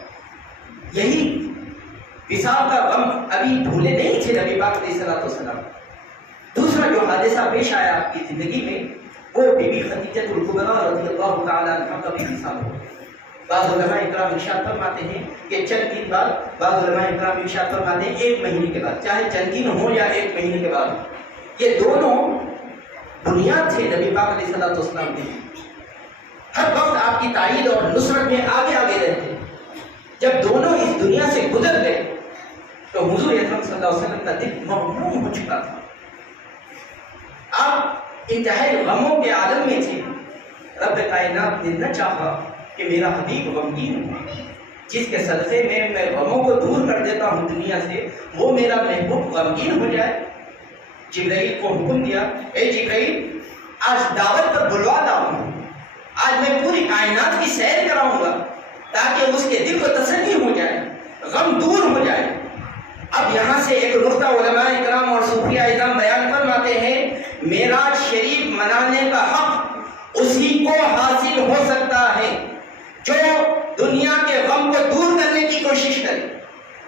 یہی وصال کا غم ابھی بھولے نہیں تھے نبی پاک علیہ الصلوۃ والسلام. دوسرا جو حادثہ پیش آیا آپ کی زندگی میں وہ بی بی خدیجہ الکبریٰ رضی اللہ تعالیٰ عنہ کا بھی وصال ہو. بعض علماء اکرام ارشاد فرماتے ہیں کہ چند دن بعد، بعض علماء اکرام ارشاد فرماتے ہیں 1 مہینے کے بعد، چاہے چند دن ہو یا 1 مہینے کے بعد. یہ دونوں بنیاد تھے نبی پاک علیہ الصلوۃ والسلام کے. ہر وقت آپ کی تائید اور نصرت میں آگے رہتے. جب دونوں اس دنیا سے گزر گئے تو حضور اکرم صلی اللہ علیہ وسلم کا دل مغموم ہو چکا تھا. آپ انتہائی غموں کے عالم میں تھے. رب کائنات نے نہ چاہا کہ میرا حبیب غمگین ہو، جس کے صدقے میں غموں کو دور کر دیتا ہوں دنیا سے، وہ میرا محبوب غمگین ہو جائے. جبرائیل کو حکم دیا، اے جبرائیل آج دعوت پر بلوا لاؤں، آج میں پوری کائنات کی سیر کراؤں گا تاکہ اس کے دل کو تسلی ہو جائے، غم دور ہو جائے. اب یہاں سے ایک نقطہ علماء اکرام اور صوفیہ اعظم بیان فرماتے ہیں، معراج شریف منانے کا حق اسی کو حاصل ہو سکتا ہے جو دنیا کے غم کو دور کرنے کی کوشش کریں،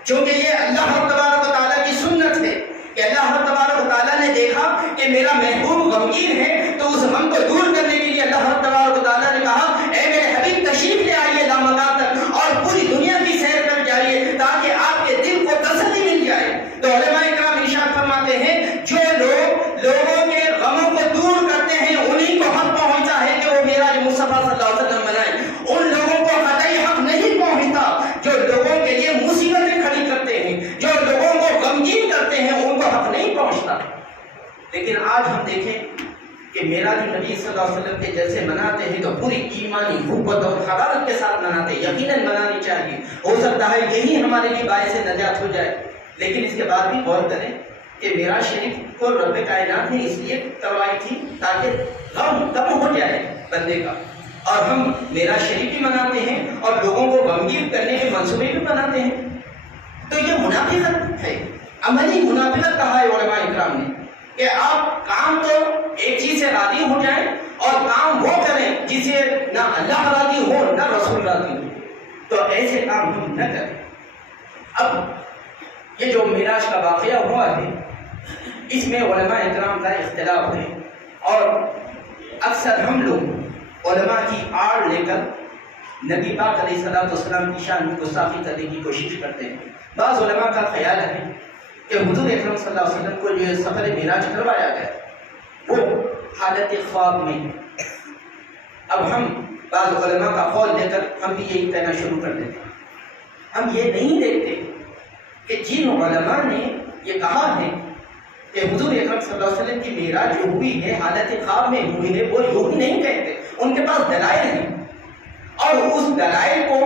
چونکہ یہ اللہ تبارک و تعالیٰ کی سنت ہے کہ اللہ تبارک و تعالیٰ نے دیکھا کہ میرا محبوب غمگین ہے تو اس غم کو دور کرنے کے لیے اللہ تبارک و تعالیٰ نے کہا اے میرے حبیب تشریف لے آئیے لامکان تک اور پوری دنیا کی سیر کر جائیے تاکہ آپ کے دل کو تسلی مل جائے۔ تو علماء کرام ارشاد فرماتے ہیں جو لوگ لوگوں کے غموں کو دور کرتے ہیں انہیں کو حق پہنچا ہے کہ وہ معراج مصطفیٰ صلی اللہ علیہ وسلم منائیں، ان لوگوں کو قطعی حق نہیں پہنچتا جو لوگوں کے لیے مصیبتیں کھڑی کرتے ہیں، جو لوگوں کو غمگین کرتے ہیں ان کو حق نہیں پہنچتا۔ لیکن آج ہم دیکھیں کہ معراج نبی صلی اللہ علیہ وسلم کے جلسے مناتے ہیں تو پوری ایمانی قوت اور حرارت کے ساتھ مناتے ہیں، یقیناً منانی چاہیے، ہو سکتا ہے یہی ہمارے لیے باعث نجات ہو جائے۔ لیکن اس کے بعد بھی غور کریں کہ معراج شریف کو رب کائنات نے اس لیے کروائی تھی تاکہ غم کم ہو جائے بندے کا، اور ہم معراج شریف بھی مناتے ہیں اور لوگوں کو غمگین کرنے کے منصوبے بھی بناتے ہیں۔ تو یہ منافقت ہے، عملی منافقت کہا ہے علماء اکرام نے کہ آپ کام تو ایک چیز سے راضی ہو جائیں اور کام وہ کریں جس سے نہ اللہ راضی ہو نہ رسول راضی ہو، تو ایسے کام ہم نہ کریں۔ اب یہ جو معراج کا واقعہ ہوا ہے اس میں علماء اکرام کا اختلاف ہے، اور اکثر ہم لوگ علماء کی آڑ لے کر نبی پاک علیہ السلام کی شان میں گستاخی کرنے کی کوشش کرتے ہیں۔ بعض علماء کا خیال ہے کہ حضور اکرم صلی اللہ علیہ وسلم کو جو سفر معراج کروایا گیا وہ حالت خواب میں۔ اب ہم بعض علماء کا قول لے کر ہم بھی یہی کہنا شروع کر دیتے ہیں، ہم یہ نہیں دیکھتے کہ جن علماء نے یہ کہا ہے کہ حضور اکرم صلی اللہ علیہ وسلم کی معراج جو ہوئی ہے حالت خواب میں ہوئی ہے وہ یوں ہی نہیں کہتے، ان کے پاس دلائل ہیں، اور اس دلائل کو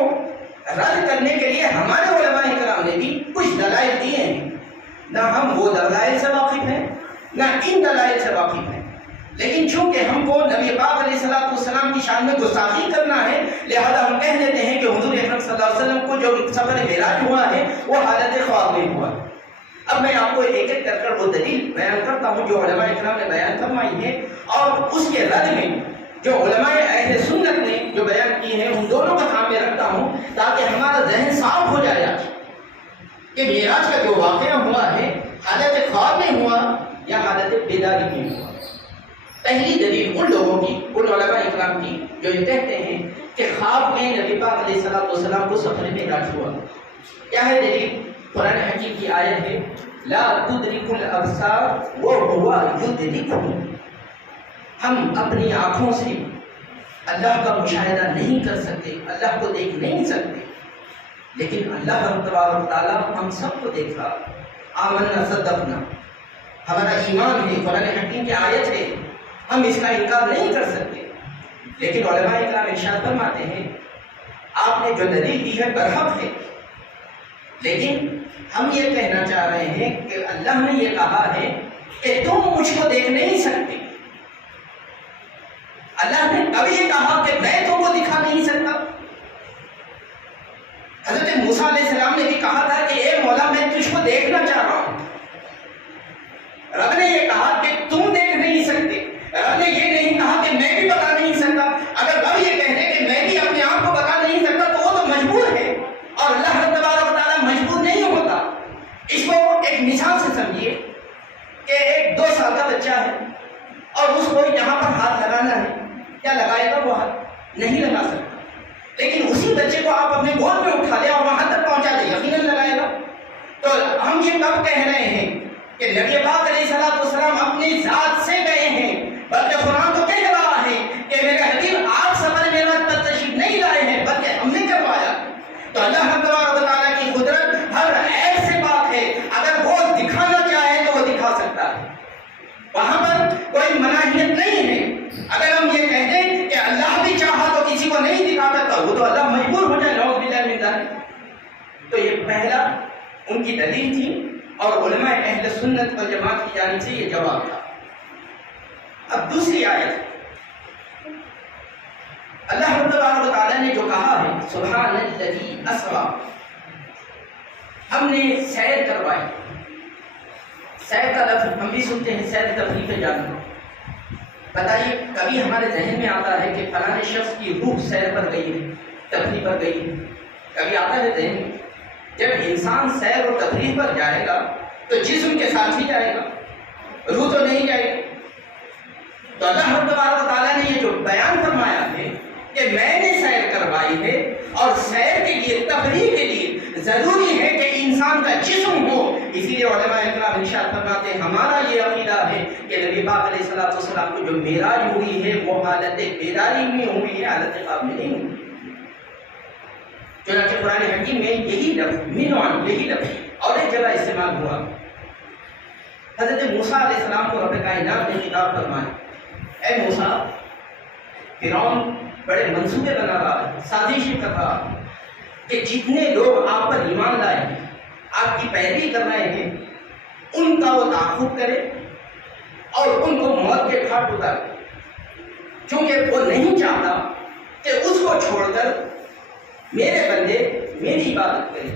رد کرنے کے لیے ہمارے علماء کرام نے بھی کچھ دلائل دیے ہیں۔ نہ ہم وہ دلائل سے واقف ہیں نہ ان دلائل سے واقف ہیں، لیکن چونکہ ہم کو نبی پاک علیہ السلام کی شان میں گستاخی کرنا ہے لہذا ہم کہہ دیتے ہیں کہ حضور اکرم صلی اللہ علیہ وسلم کو جو سفر معراج ہوا ہے وہ حالت خواب میں ہوا۔ اب میں آپ کو ایک ایک کر وہ دلیل بیان کرتا ہوں جو علماء اکرام نے بیان فرمائی ہے، اور اس کے رد میں جو علماء اہل سنت نے جو بیان کی ہے ان دونوں کا سامنے رکھتا ہوں تاکہ ہمارا ذہن صاف ہو جائے آج کہ معراج کا جو واقعہ ہوا ہے حالت خواب میں ہوا یا حالت بیداری میں ہوا۔ پہلی دلیل ان لوگوں کی، ان علماء اکرام کی جو یہ کہتے ہیں کہ خواب میں نبی پاک علیہ السلام کو سفر معراج ہوا۔ کیا ہے دلیل؟ قرآن حکیم کی آیت ہے لا تدرک الابصار وهو یدرکہ، ہم اپنی آنکھوں سے اللہ کا مشاہدہ نہیں کر سکتے، اللہ کو دیکھ نہیں سکتے، لیکن اللہ تبارک و تعالیٰ ہم سب کو دیکھ رہا۔ آمنا صدقنا، ہمارا ایمان ہے، قرآن حکیم کی آیت ہے، ہم اس کا انکار نہیں کر سکتے۔ لیکن علماء اکرام ارشاد فرماتے ہیں آپ نے جو دلیل دی ہے برحق ہے، لیکن ہم یہ کہنا چاہ رہے ہیں کہ اللہ نے یہ کہا ہے کہ تم مجھ کو دیکھ نہیں سکتے۔ اللہ نے کبھی یہ کہا کہ میں تم کو دکھا نہیں سکتا؟ حضرت موسیٰ علیہ السلام نے بھی کہا تھا کہ اے مولا میں تجھ کو دیکھنا چاہ رہا ہوں۔ رب نے یہ کہا کہ تم دیکھ نہیں سکتے، رب نے یہ نہیں کہا کہ میں بھی بتا نہیں سکتا۔ اگر رب یہ کہہ دے کہ میں بھی اپنے آپ کو بتا نہیں سکتا تو وہ تو مجبور ہے، اور اللہ تبارک و تعالیٰ مجبور نہیں ہوتا۔ اس کو ایک مثال سے سمجھیے کہ ایک 2 سال کا بچہ ہے اور اس کو یہاں پر ہاتھ لگانا ہے، کیا لگائے گا؟ وہ ہاتھ نہیں لگا سکتا، لیکن اسی بچے کو آپ اپنے گود میں اٹھا لیں اور وہاں تک پہنچا دیں، یقیناً لگائے گا۔ تو ہم یہ کب کہہ رہے ہیں کہ نبی پاک علیہ السلام اپنی ذات سے گئے ہیں، بلکہ قرآن تو کہہ رہا ہے کہ میرے حبیب آپ سفر معراج پر تشریف نہیں لائے ہیں بلکہ ہم نے کروایا۔ تو اللہ تبارک و تعالیٰ کی قدرت ہر عیب سے پاک ہے، اگر وہ دکھانا چاہے تو وہ دکھا سکتا ہے، وہاں پر کوئی مناہیت نہیں ہے۔ اگر ہم یہ کہہ دیں کہ اللہ بھی چاہا تو کسی کو نہیں دکھا سکتا، وہ تو اللہ مجبور ہو جائے، نعوذ باللہ من ذالک۔ تو یہ پہلا ان کی دلیل تھی، اور علماء اہل سنت والجماعت کی جانب سے یہ جواب تھا۔ اب دوسری آیت، اللہ تبارک و تعالیٰ نے جو کہا ہے سبحان الذی اسریٰ، ہم نے سیر کروائی۔ سیر کا لفظ ہم بھی سنتے ہیں، سیر تفریح پہ جانا۔ بتائیے کبھی ہمارے ذہن میں آتا ہے کہ فلاں شخص کی روح سیر پر گئی ہے، تفریح پر گئی ہے؟ کبھی آتا ہے ذہن میں جب انسان سیر و تفریح پر جائے گا تو جسم کے ساتھ ہی جائے گا، روح تو نہیں جائے گی۔ تو اللہ تبارک و تعالیٰ نے یہ جو بیان فرمایا ہے کہ میں نے سیر کروائی ہے، اور سیر کے لیے تفریح کے لیے ضروری ہے کہ انسان کا جسم ہو۔ اسی لیے علماء اکرام ارشاد فرماتے ہیں ہمارا یہ عقیدہ ہے کہ نبی پاک علیہ الصلوۃ والسلام کو جو معراج ہوئی ہے وہ حالت بیداری میں ہوئی ہے، حالت خواب میں نہیں ہوئی۔ چنانچہ قرآن حکیم میں یہی لفظ یہی لفظ اور ایک جگہ استعمال ہوا۔ حضرت موسیٰ علیہ السلام کو رب کائنات نے خطاب فرمایا، اے موسیٰ، فرعون بڑے منصوبے بنا رہا ہے، سازشیں کر رہا ہے کہ جتنے لوگ آپ پر ایمان لائے ہیں، آپ کی پیروی کر رہے ہیں، ان کا وہ تعاقب کرے اور ان کو موت کے گھاٹ اتارے، کیونکہ وہ نہیں چاہتا کہ اس کو چھوڑ کر میرے بندے میری عبادت کریں،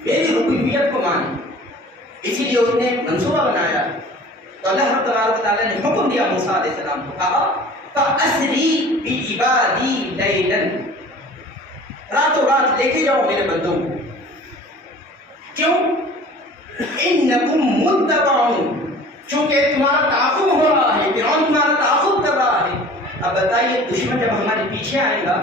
میری ربوبیت کو مانیں۔ اسی لیے اس نے منصوبہ بنایا۔ تو اللہ تبارک و تعالیٰ نے حکم دیا موسیٰ علیہ السلام کو، کہا فَأَسْرِي بِعِبَادِي لَيْلًا، راتوں رات لے کے جاؤ میرے بندوں کو۔ کیوں؟ اِنَّكُمْ مُتَّبَعُونَ، چونکہ تمہارا تعاقب ہو رہا ہے، فرعون تمہارا تعاقب کر رہا ہے۔ اب بتائیے دشمن جب ہمارے پیچھے آئے گا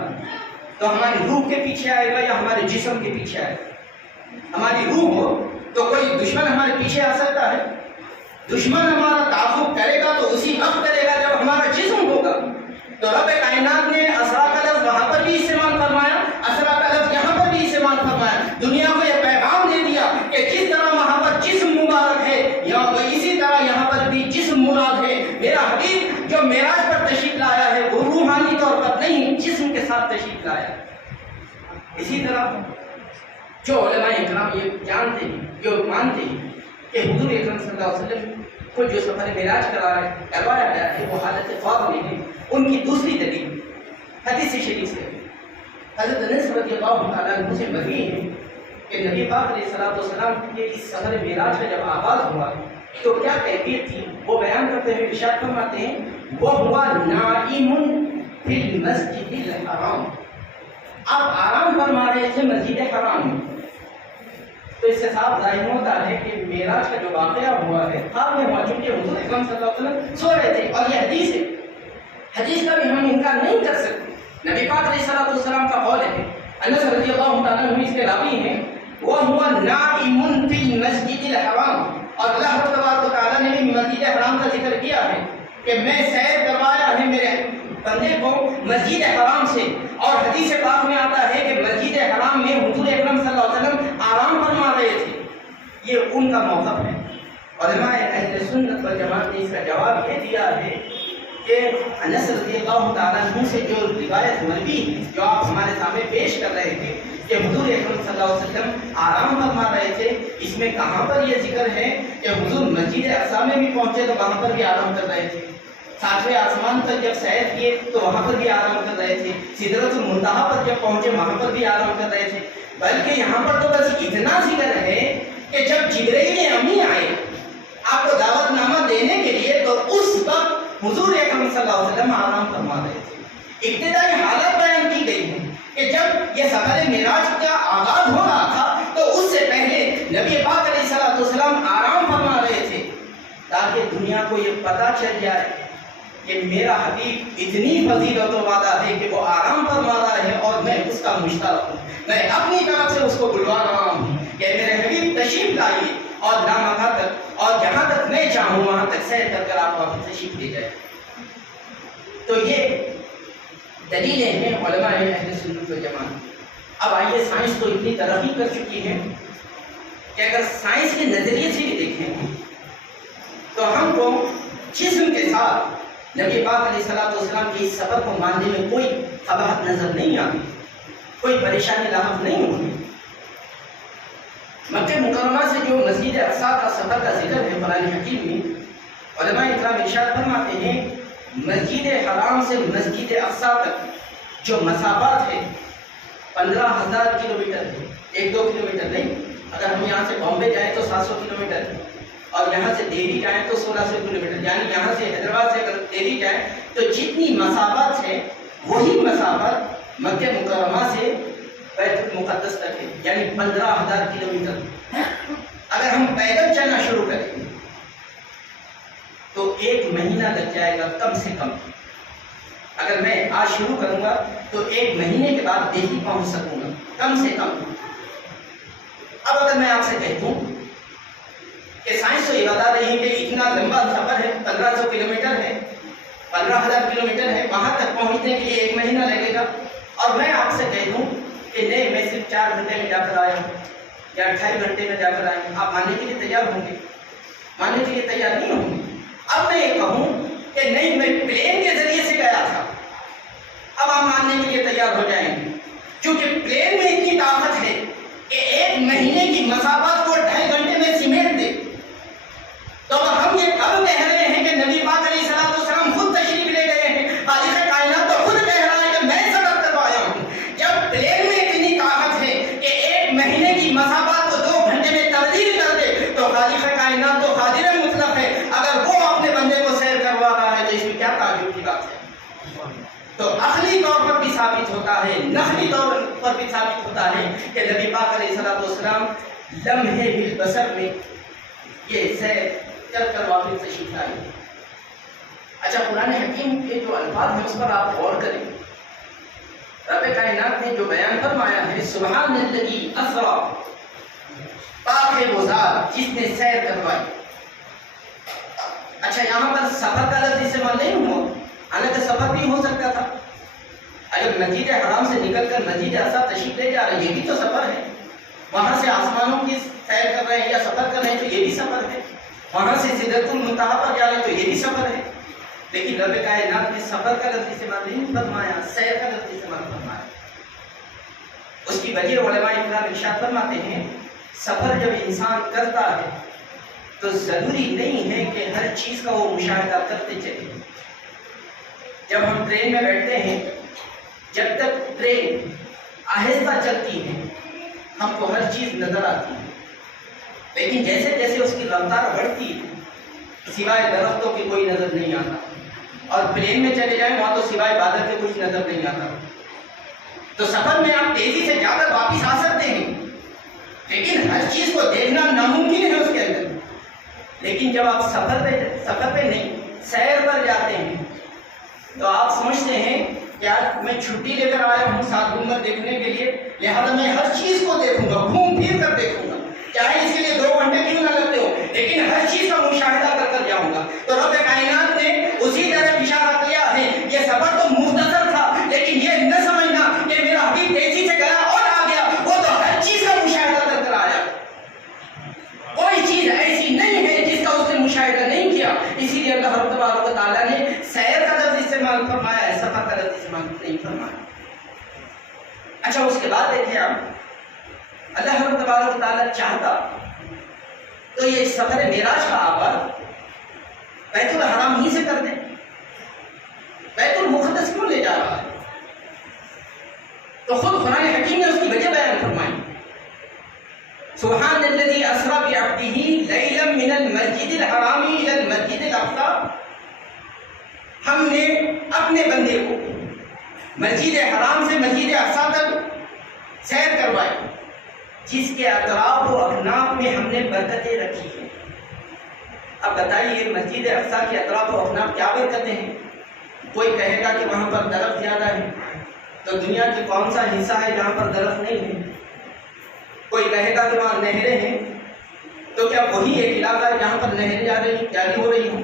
تو ہماری روح کے پیچھے آئے گا یا ہمارے جسم کے پیچھے آئے گا؟ ہماری روح ہو تو کوئی دشمن ہمارے پیچھے آ سکتا ہے؟ دشمن ہمارا تعاقب کرے گا تو اسی وقت کرے گا جب ہمارا جسم ہوگا۔ تو رب کائنات نے اسرا کا لفظ وہاں پر بھی استعمال فرمایا، اسرا کا لفظ یہاں پر بھی استعمال فرمایا، دنیا کو یہ پیغام دے دیا کہ جس طرح وہاں پر جسم مبارک ہے اسی طرح یہاں پر بھی جسم مراد ہے۔ میرا حبیب جو معراج پر تشریف لایا ہے وہ روحانی طور پر نہیں، جسم کے ساتھ تشریف لایا۔ اسی طرح جو علماء اکرام یہ جانتے ہیں، جو مانتے ہیں کہ حضور اکرم صلی اللہ علیہ وسلم کو جو سفر معراج کروایا گیا ہے وہ حالت خواب میں ہے، ان کی دوسری دلیل حدیث شریف سے حضرت انس رضی اللہ تعالیٰ عنہ سے مروی ہے کہ نبی پاک علیہ الصلوۃ والسلام کے اس سفر معراج کا جب آغاز ہوا تو کیا کیفیت تھی وہ بیان کرتے ہوئے ارشاد فرماتے ہیں، وہ ہوا نائم فی المسجد الحرام، آپ آرام فرما رہے تھے مسجد حرام میں۔ تو اس سے صاف ظاہر ہوتا ہے کہ معراج کا جو واقعہ ہوا ہے خواب میں ہوا، چونکہ حضور اکرم صلی اللہ علیہ وسلم سو رہے تھے، اور یہ حدیث ہے، حدیث کا بھی ہم انکار نہیں کر سکتے۔ نبی پاک علیہ الصلوۃ والسلام کا قول ہے، انس رضی اللہ تعالیٰ عنہ اس کے راوی ہیں، وہ ہوا نائم فی المسجد الحرام، اور اللہ تبارک و تعالیٰ نے بھی مسجد حرام کا ذکر کیا ہے کہ میں سیر کروایا ہے میرے بندے کو مسجد حرام سے، اور حدیث پاک میں آتا ہے کہ مسجد حرام میں حضور اکرم صلی اللہ علیہ وسلم آرام فرما رہے تھے۔ یہ ان کا موقف ہے۔ علماء اہل سنت والجماعت نے اس کا جواب یہ دیا ہے کہ انس رضی اللہ تعالیٰ عنہ سے جو روایت مروی ہے جو آپ ہمارے سامنے پیش کر رہے تھے کہ حضور اکرم صلی اللہ علیہ وسلم آرام فرما رہے تھے، اس میں کہاں پر یہ ذکر ہے کہ حضور مسجد اقصی میں بھی پہنچے تو وہاں پر بھی آرام کر رہے تھے، ساتویں آسمان پر جب سیر کیے تو وہاں پر بھی آرام کر رہے تھے، سدرۃ المنتہا پر جب پہنچے وہاں پر بھی آرام کر رہے تھے، بلکہ یہاں پر تو بس اتنا ذکر ہے کہ جب جبرائیل امی آئے آپ کو دعوت نامہ دینے کے لیے تو اس وقت حضور اکرم صلی اللہ علیہ وسلم آرام فرما رہے تھے۔ ابتدائی حالت بیان کی گئی ہے کہ جب یہ سفر معراج کا آغاز ہو رہا تھا تو اس سے پہلے نبی پاک علیہ الصلوۃ والسلام آرام فرما رہے تھے، تاکہ دنیا کو یہ پتہ چل جائے کہ میرا حبیب اتنی فضیلت والا ہے کہ وہ آرام فرما رہا ہے اور میں اس کا مشترک ہوں، میں اپنی طرف سے اس کو بلوا رہا ہوں کہ میرے حبیب تشریف لائیے اور لامکہ تک، اور جہاں تک میں چاہوں وہاں تک سیر کر کر آپ واپس تشریف لے جائے۔ تو یہ دلیلیں ہیں علماء اہل سنت والجماعت۔ اب آئیے، سائنس تو اتنی ترقی کر چکی ہے کہ اگر سائنس کے نظریے سے بھی دیکھیں تو ہم کو جسم کے ساتھ نبی پاک علیہ الصلوۃ والسلام کے اس سفر کو ماننے میں کوئی قباحت نظر نہیں آتی، کوئی پریشانی لاحق نہیں ہوتی۔ مکہ مکرمہ سے جو مسجد اقصی کا سفر کا ذکر ہے قرآن حکیم میں، علماء اکرام ارشاد فرماتے ہیں مسجد حرام سے مسجد اقصی تک جو مسافت ہے 15,000 کلومیٹر ہے، 1-2 کلومیٹر نہیں۔ اگر ہم یہاں سے بامبے جائیں تو 700 کلومیٹر ہے، اور یہاں سے دہلی جائیں تو 1600 کلومیٹر، یعنی یہاں سے حیدرآباد سے اگر دہلی جائیں تو جتنی مسافت ہے وہی مسافت مکہ مکرمہ سے بیت المقدس تک ہے، یعنی 15,000 کلومیٹر۔ اگر ہم پیدل چلنا شروع کریں تو 1 مہینہ لگ جائے گا کم سے کم۔ اگر میں آج شروع کروں گا تو 1 مہینے کے بعد دہلی پہنچ سکوں گا کم سے کم۔ اب اگر میں آپ سے کہہ دوں کہ سائنس تو یہ بتا رہی ہے کہ اتنا لمبا سفر ہے، 1500 کلومیٹر ہے، 15,000 کلومیٹر ہے، وہاں تک پہنچنے کے لیے 1 مہینہ لگے گا، اور میں آپ سے کہہ دوں کہ نہیں میں صرف 4 گھنٹے میں جا کر آیا ہوں یا 2.5 گھنٹے میں جا کر آیا ہوں، آپ ماننے کے لیے تیار ہوں گے؟ ماننے کے لیے تیار نہیں ہوں گے۔ اب میں یہ کہوں کہ نہیں میں پلین کے ذریعے سے گیا تھا، اب آپ ماننے کے لیے تیار ہو جائیں گے، کیونکہ پلین میں اتنی طاقت ہے کہ 1 مہینے کی مسافت کو 2.5 گھنٹے میں سمیٹ دے۔ تو ہم یہ کب کہہ رہے ہیں کہ نبی پاک علیہ السلام خود تشریف لے گئے ہیں، خالق کائنات تو خود کہہ رہا ہے کہ میں سفر کروایا ہوں۔ جب پلین میں اتنی طاقت ہے کہ 1 مہینے کی مسافت کو 2 گھنٹے میں تبدیل کر دے، تو خالق کائنات تو قادر مطلق ہے، اگر وہ اپنے بندے کو سیر کروا رہا ہے تو اس میں کیا تعجب کی بات ہے؟ تو عقلی طور پر بھی ثابت ہوتا ہے، نقلی طور پر بھی ثابت ہوتا ہے کہ نبی پاک علیہ السلام لمحے بالبصر میں یہ سیر کر کر واپس تشریف لائے۔ اچھا، قرآن حکیم کے جو الفاظ ہیں اس پر آپ غور کریں۔ رب کائنات نے جو بیان فرمایا ہے، سبحان الذی اسری، پاک ہے وہ ذات جس نے سیر کروائی۔ اچھا، یہاں پر سفر کا لفظ استعمال نہیں ہوا، حالانکہ سفر بھی ہو سکتا تھا۔ اگر مسجد حرام سے نکل کر مسجد اقصی تشریف لے جا رہے ہیں، یہ بھی تو سفر ہے۔ وہاں سے آسمانوں کی سیر کر رہے ہیں یا سفر کر رہے ہیں تو یہ بھی سفر ہے۔ وہاں سے سدرۃ المنتہا پر جا رہے ہیں تو یہ بھی سفر ہے۔ لیکن رب کائنات نے سفر کا لفظ استعمال نہیں فرمایا، سیر کا لفظ استعمال فرمایا۔ اس کی وجہ علماء اکرام ارشاد فرماتے ہیں، سفر جب انسان کرتا ہے تو ضروری نہیں ہے کہ ہر چیز کا وہ مشاہدہ کرتے چلے۔ جب ہم ٹرین میں بیٹھتے ہیں، جب تک ٹرین آہستہ چلتی ہے ہم کو ہر چیز نظر آتی ہے، لیکن جیسے جیسے اس کی رفتار بڑھتی ہے سوائے درختوں کی کوئی نظر نہیں آتا، اور پلین میں چلے جائیں وہاں تو سوائے بادل کے کچھ نظر نہیں آتا۔ تو سفر میں آپ تیزی سے جا کر واپس آ سکتے ہیں، لیکن ہر چیز کو دیکھنا ناممکن ہے اس کے اندر۔ لیکن جب آپ سفر پہ نہیں سیر پر جاتے ہیں تو آپ سمجھتے ہیں کہ آج میں چھٹی لے کر آیا ہوں 7 گنبد دیکھنے کے لیے، لہذا میں ہر چیز کو دیکھوں گا، گھوم پھر کر دیکھوں گا، چاہے اس کے لیے 2 گھنٹے کیوں نہ لگتے ہو، لیکن ہر چیز کا مشاہدہ کر کر جاؤں گا۔ تو رب کائنات نے اسی طرح اشارہ کیا ہے، یہ سفر تو مختصر تھا، لیکن یہ نہ سمجھنا کہ میرا حبیب تیزی سے گیا اور آ گیا، وہ تو ہر چیز کا مشاہدہ کر کر آیا۔ کوئی چیز ایسی نہیں ہے جس کا اس نے مشاہدہ نہیں کیا، اسی لیے اللہ تبارک و تعالیٰ نے سیر کا لفظ استعمال فرمایا ہے، سفر کا لفظ استعمال نہیں فرمایا۔ اچھا، اس کے بعد دیکھیں آپ، اللہ تبارک و تعالیٰ چاہتا تو یہ سفر معراج کا آغاز بیت الحرام ہی سے کر دیں، بیت المقدس کیوں لے جا رہا ہے؟ تو خود قرآن حکیم نے اس کی وجہ بیان فرمائی، سبحان الذی اسری بعبدہ لیلا من المسجد الحرام الی المسجد الاقصی، ہم نے اپنے بندے کو مسجد حرام سے مسجد اقصی تک سیر کروائی، جس کے اطراف و اکناف میں ہم نے برکتیں رکھی ہیں۔ اب بتائیے مسجد اقصی کے اطراف و اکناف کیا برکتیں ہیں؟ کوئی کہے گا کہ وہاں پر درخت زیادہ ہے، تو دنیا کی کون سا حصہ ہے جہاں پر درخت نہیں ہے؟ کوئی کہے گا کہ وہاں نہریں ہیں، تو کیا وہی ایک علاقہ ہے جہاں پر نہریں جاری ہو رہی ہوں؟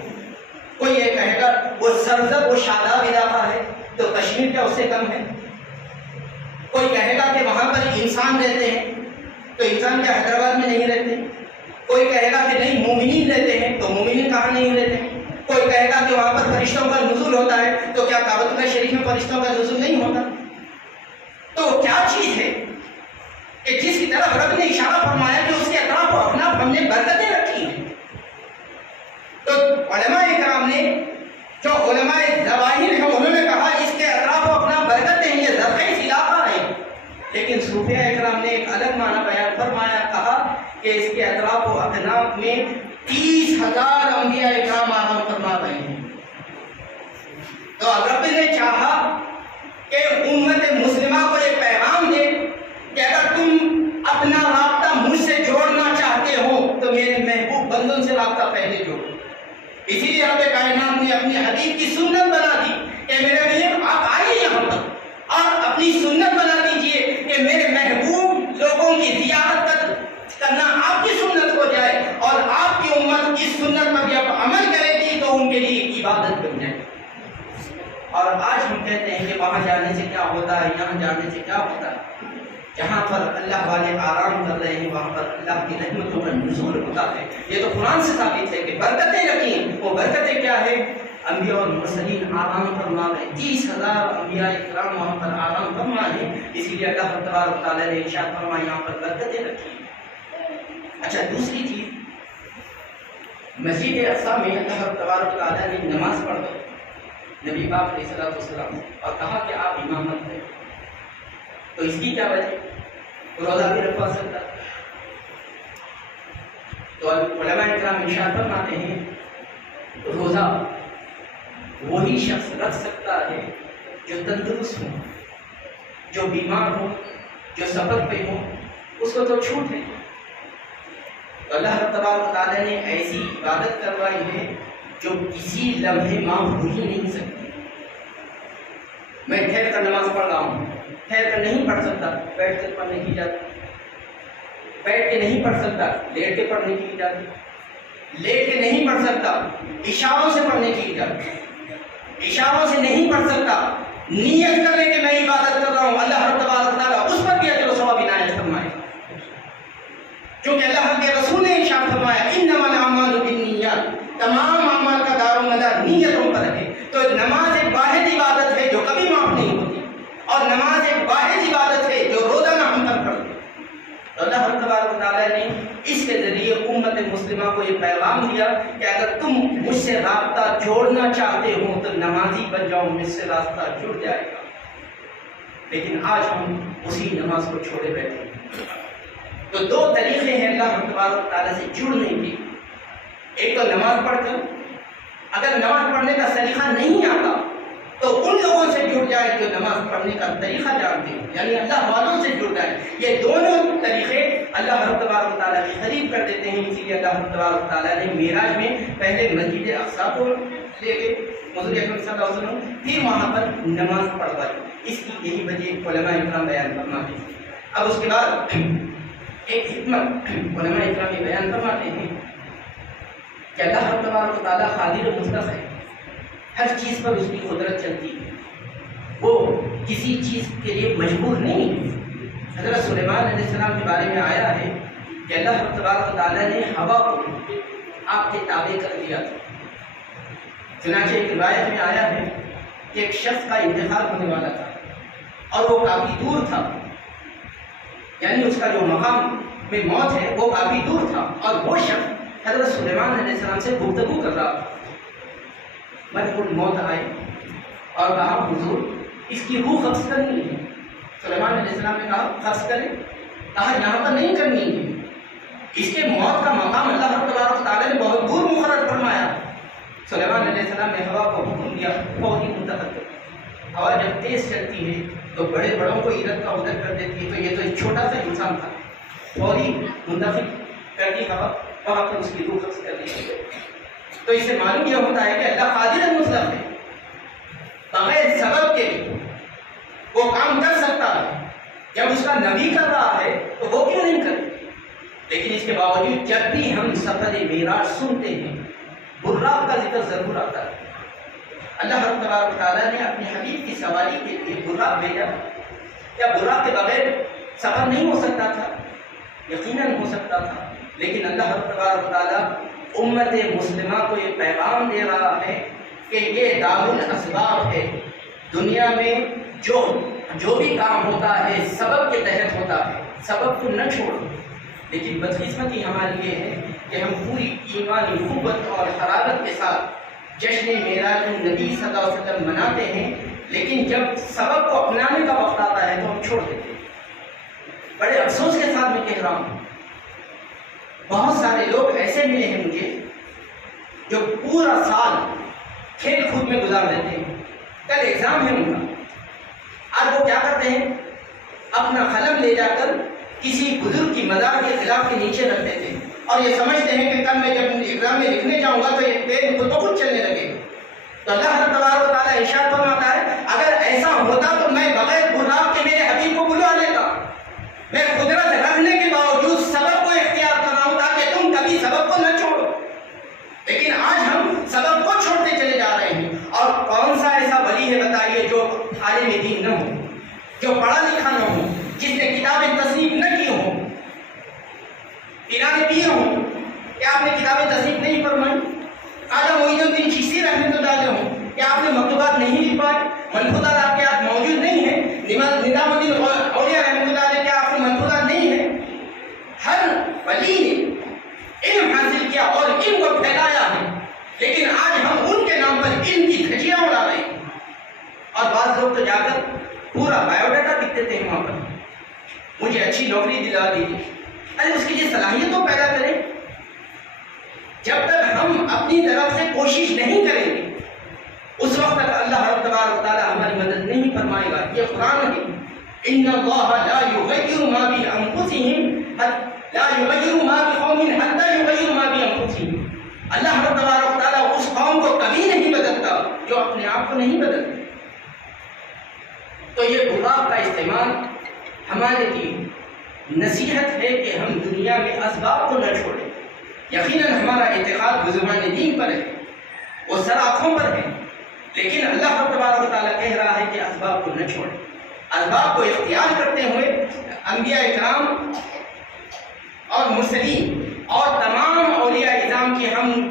کوئی یہ کہے گا وہ سرسبز و شاداب علاقہ ہے، تو کشمیر کیا اس سے کم ہے؟ کوئی کہے گا کہ وہاں پر انسان رہتے ہیں، تو انسان کیا حیدرآباد میں نہیں رہتے؟ کوئی کہے گا کہ نہیں مومنین رہتے ہیں، تو مومنین کہاں نہیں رہتے؟ کوئی کہے گا کہ وہاں پر فرشتوں کا نزول ہوتا ہے، تو کیا کعبۃ اللہ شریف میں فرشتوں کا نزول نہیں ہوتا؟ تو کیا چیز ہے کہ جس کی طرف رب نے اشارہ فرمایا کہ اس کے اطراف و اکناف ہم نے برکتیں رکھی ہیں؟ تو علماء کرام نے، جو علماء ظواہر ہیں، انہوں نے کہا اس کے اطراف و اکناف برکتیں ہیں، یہ زرخیز علاقہ ہے، لیکن صوفیاء کرام نے ایک الگ معنی بیان فرمایا، کہا کہ اس کے اطراف و اکناف میں 30,000 انبیاء کرام آرام فرما رہے ہیں۔ تو رب نے چاہا کہ امت مسلمہ کو یہ پیغام دے کہتے ہیں کہ وہاں جانے سے کیا ہوتا ہے، یہاں جانے سے کیا ہوتا ہے، جہاں پر اللہ والے آرام کر رہے ہیں وہاں پر اللہ کی رحمتوں کا نزول ہوتا ہے۔ یہ تو قرآن سے ثابت ہے کہ برکتیں رکھی ہیں، وہ برکتیں کیا ہے؟ انبیاء اور مرسلین آرام فرما رہے ہیں، 30,000 انبیاء اکرام وہاں پر آرام فرما ہیں، اسی لیے اللہ تبارک و تعالیٰ نے ارشاد فرمایا یہاں پر برکتیں رکھی ہیں۔ اچھا دوسری چیز، مسجد اقصی میں اللہ تبارک و تعالیٰ نے نماز پڑھ گئی نبی پاک علیہ الصلوۃ والسلام اور کہا کہ آپ امامت کریں، تو اس کی کیا وجہ؟ روزہ بھی رکھوا سکتا، تو علماء کرام ارشاد فرماتے ہیں روزہ وہی شخص رکھ سکتا ہے جو تندرست ہو، جو بیمار ہو، جو سفر پہ ہو، اس کو تو چھوٹ ہے۔ تو اللہ تبارک و تعالیٰ نے ایسی عبادت کروائی ہے جو کسی لمحے معاف ہو ہی نہیں سکتی۔ میں ٹھہر کر نماز پڑھ رہا ہوں، ٹھہر کر نہیں پڑھ سکتا، بیٹھ کر پڑھنے کی اجازت، بیٹھ کے نہیں پڑھ سکتا، لیٹ کے پڑھنے کی اجازت، لیٹ کے نہیں پڑھ سکتا، اشاروں سے پڑھنے کی اجازت، اشاروں سے نہیں پڑھ سکتا، نیت کر لے کہ میں عبادت کر رہا ہوں، اللہ تبارک و تعالیٰ اس پر بھی اجر و ثواب عنایت فرمائے، کیونکہ اللہ کے رسول نے ارشاد فرمایا انما الاعمال بالنیات، تمام اعمال کا دار و مدار نیتوں پر ہے۔ تو نماز ایک واحد عبادت ہے جو کبھی معاف نہیں ہوتی، اور نماز ایک واحد عبادت ہے جو روزانہ ہم پر پڑھتے ہیں۔ تو اللہ تبارک و تعالیٰ نے اس کے ذریعے امت مسلمہ کو یہ پیغام دیا کہ اگر تم مجھ سے رابطہ جوڑنا چاہتے ہو تو نمازی بن جاؤ، مجھ سے راستہ جڑ جائے گا۔ لیکن آج ہم اسی نماز کو چھوڑے بیٹھے ہیں۔ تو دو طریقے ہیں اللہ تبارک و تعالیٰ سے جڑنے کے، ایک تو نماز پڑھ کر، اگر نماز پڑھنے کا طریقہ نہیں آتا تو ان لوگوں سے جڑ جائے جو نماز پڑھنے کا طریقہ جانتے ہیں، یعنی اللہ والوں سے جڑ جائے۔ یہ دونوں طریقے اللہ تبارک و تعالیٰ کی قریب کر دیتے ہیں، اسی لیے اللہ تبارک و تعالیٰ نے معراج میں پہلے مسجد اقصی کو لے گئے حضور اکرم صلی اللہ علیہ وسلم، پھر وہاں پر نماز پڑھوائی۔ اس کی یہی وجہ علماء اکرام بیان فرماتے ہیں۔ اب اس کے بعد ایک حکمت علماء اکرام یہ بیان فرماتے ہیں کہ اللہ تبارک و تعالیٰ قادر مطلق ہے، ہر چیز پر اس کی قدرت چلتی ہے، وہ کسی چیز کے لیے مجبور نہیں ہے۔ حضرت سلیمان علیہ السلام کے بارے میں آیا ہے کہ اللہ تبارک و تعالیٰ نے ہوا کو آپ کے تابع کر دیا تھا۔ چنانچہ ایک روایت میں آیا ہے کہ ایک شخص کا انتقال ہونے والا تھا اور وہ کافی دور تھا، یعنی اس کا جو مقام میں موت ہے وہ کافی دور تھا، اور وہ شخص حضرت سلیمان علیہ السلام سے گفتگو کر رہا تھا۔ ملک الموت آئے اور کہا حضور اس کی روح قبض کرنی ہے۔ سلیمان علیہ السلام نے کہا قبض کریں، کہا یہاں پر نہیں کرنی ہے، اس کے موت کا مقام اللہ تبارک و تعالیٰ نے بہت دور مقرر فرمایا۔ سلیمان علیہ السلام نے ہوا کو حکم دیا فوری منتقل کر۔ ہوا جب تیز چلتی ہے تو بڑے بڑوں کو ادھر کا ادھر کر دیتی ہے، تو یہ تو ایک چھوٹا سا انسان تھا، فوری منتقل کر دی ہوا، وہاں پر اس کی روح قبض کر دی گئی۔ تو اس سے معلوم یہ ہوتا ہے کہ اللہ قادر مطلق ہے، بغیر سبب کے وہ کام کر سکتا ہے۔ جب اس کا نبی کر رہا ہے تو وہ کیوں نہیں کرے؟ لیکن اس کے باوجود جب بھی ہم سفر معراج سنتے ہیں براق کا ذکر ضرور آتا ہے۔ اللہ تبارک و تعالیٰ نے اپنے حبیب کی سواری کے لیے براق بھیجا، یا براق کے بغیر سفر نہیں ہو سکتا تھا؟ یقیناً ہو سکتا تھا، لیکن اللہ تبارک و تعالیٰ امت مسلمہ کو یہ پیغام دے رہا ہے کہ یہ دار الاسباب ہے، دنیا میں جو بھی کام ہوتا ہے سبب کے تحت ہوتا ہے، سبب کو نہ چھوڑو۔ لیکن بدقسمتی ہماری یہ ہے کہ ہم پوری ایمانی قوت اور حرارت کے ساتھ جشن معراج النبی صلی اللہ علیہ وسلم مناتے ہیں، لیکن جب سبب کو اپنانے کا وقت آتا ہے تو ہم چھوڑ دیتے ہیں۔ بڑے افسوس کے ساتھ میں کہہ رہا ہوں، بہت سارے لوگ ایسے ملے ہیں مجھے جو پورا سال کھیل کود میں گزار دیتے ہیں، کل ایگزام ہے ان کا، آج وہ کیا کرتے ہیں اپنا قلم لے جا کر کسی بزرگ کی مزار کے خلاف کے نیچے رکھ دیتے ہیں، اور یہ سمجھتے ہیں کہ کل میں جب ایگزام میں لکھنے جاؤں گا تو یہ پین خود بخود چلنے لگے گا۔ تو اللہ تبارک و تعالیٰ ارشاد فرماتا ہے اگر ایسا ہوتا تو میں بغیر براق کے میرے حبیب کو بلا لیتا، میں قدرت رکھنے کے باوجود سبب کو اختیار کر رہا ہوں تاکہ تم کبھی سبب کو نہ چھوڑو، لیکن آج ہم سبب کو چھوڑتے چلے جا رہے ہیں۔ اور کون سا ایسا ولی ہے بتائیے جو عالم دین نہ ہو، جو پڑھا لکھا نہ ہو، جس نے کتابیں تصنیف نہ کی ہوں، پیرانے پیر ہوں، کیا آپ نے کتابیں تصنیف نہیں فرمائی؟ خواجہ معین الدین چشتی رحمۃ اللہ علیہ ہوں، کیا آپ نے مکتوبات نہیں لکھ پائے؟ ملفوظات آپ کے ہاتھ موجود نہیں ہیں؟ نظام الدین اولیاء رحمۃ اللہ علیہ کیا آپ کے ملفوظات نہیں ہیں؟ ہر ولی نے علم حاصل کیا اور علم کو پھیلایا ہے، لیکن آج ہم ان کے نام پر علم کی دھجیاں اڑا رہے ہیں، اور بعض لوگ تو جا کر پورا بایو ڈاٹا لکھ دیتے ہیں وہاں پر، مجھے اچھی نوکری دلا دیجیے۔ ارے اس کے لیے صلاحیت تو پیدا کریں۔ جب تک ہم اپنی طرف سے کوشش نہیں کریں گے اس وقت تک اللہ رب تبارک و تعالی ہماری مدد نہیں فرمائے گا۔ یہ قرآن ہے، ان اللہ لا یغیر ما بانفسہم لا یغیر ما بقوم حتی یغیر ما بانفسہم۔ اللہ رب تبارک و تعالی اس قوم کو کبھی نہیں بدلتا جو اپنے آپ کو نہیں بدلتے۔ تو یہ غراب کا استعمال ہمارے لیے نصیحت ہے کہ ہم دنیا میں اسباب کو نہ چھوڑیں۔ یقیناً ہمارا اعتقاد بزرگان دین پر ہے، وہ سر آنکھوں پر ہے، لیکن اللہ تبارک و تعالیٰ کہہ رہا ہے کہ اسباب کو نہ چھوڑیں۔ اسباب کو اختیار کرتے ہوئے انبیاء اکرام اور مرسلین اور تمام اولیاء اعظام کی ہم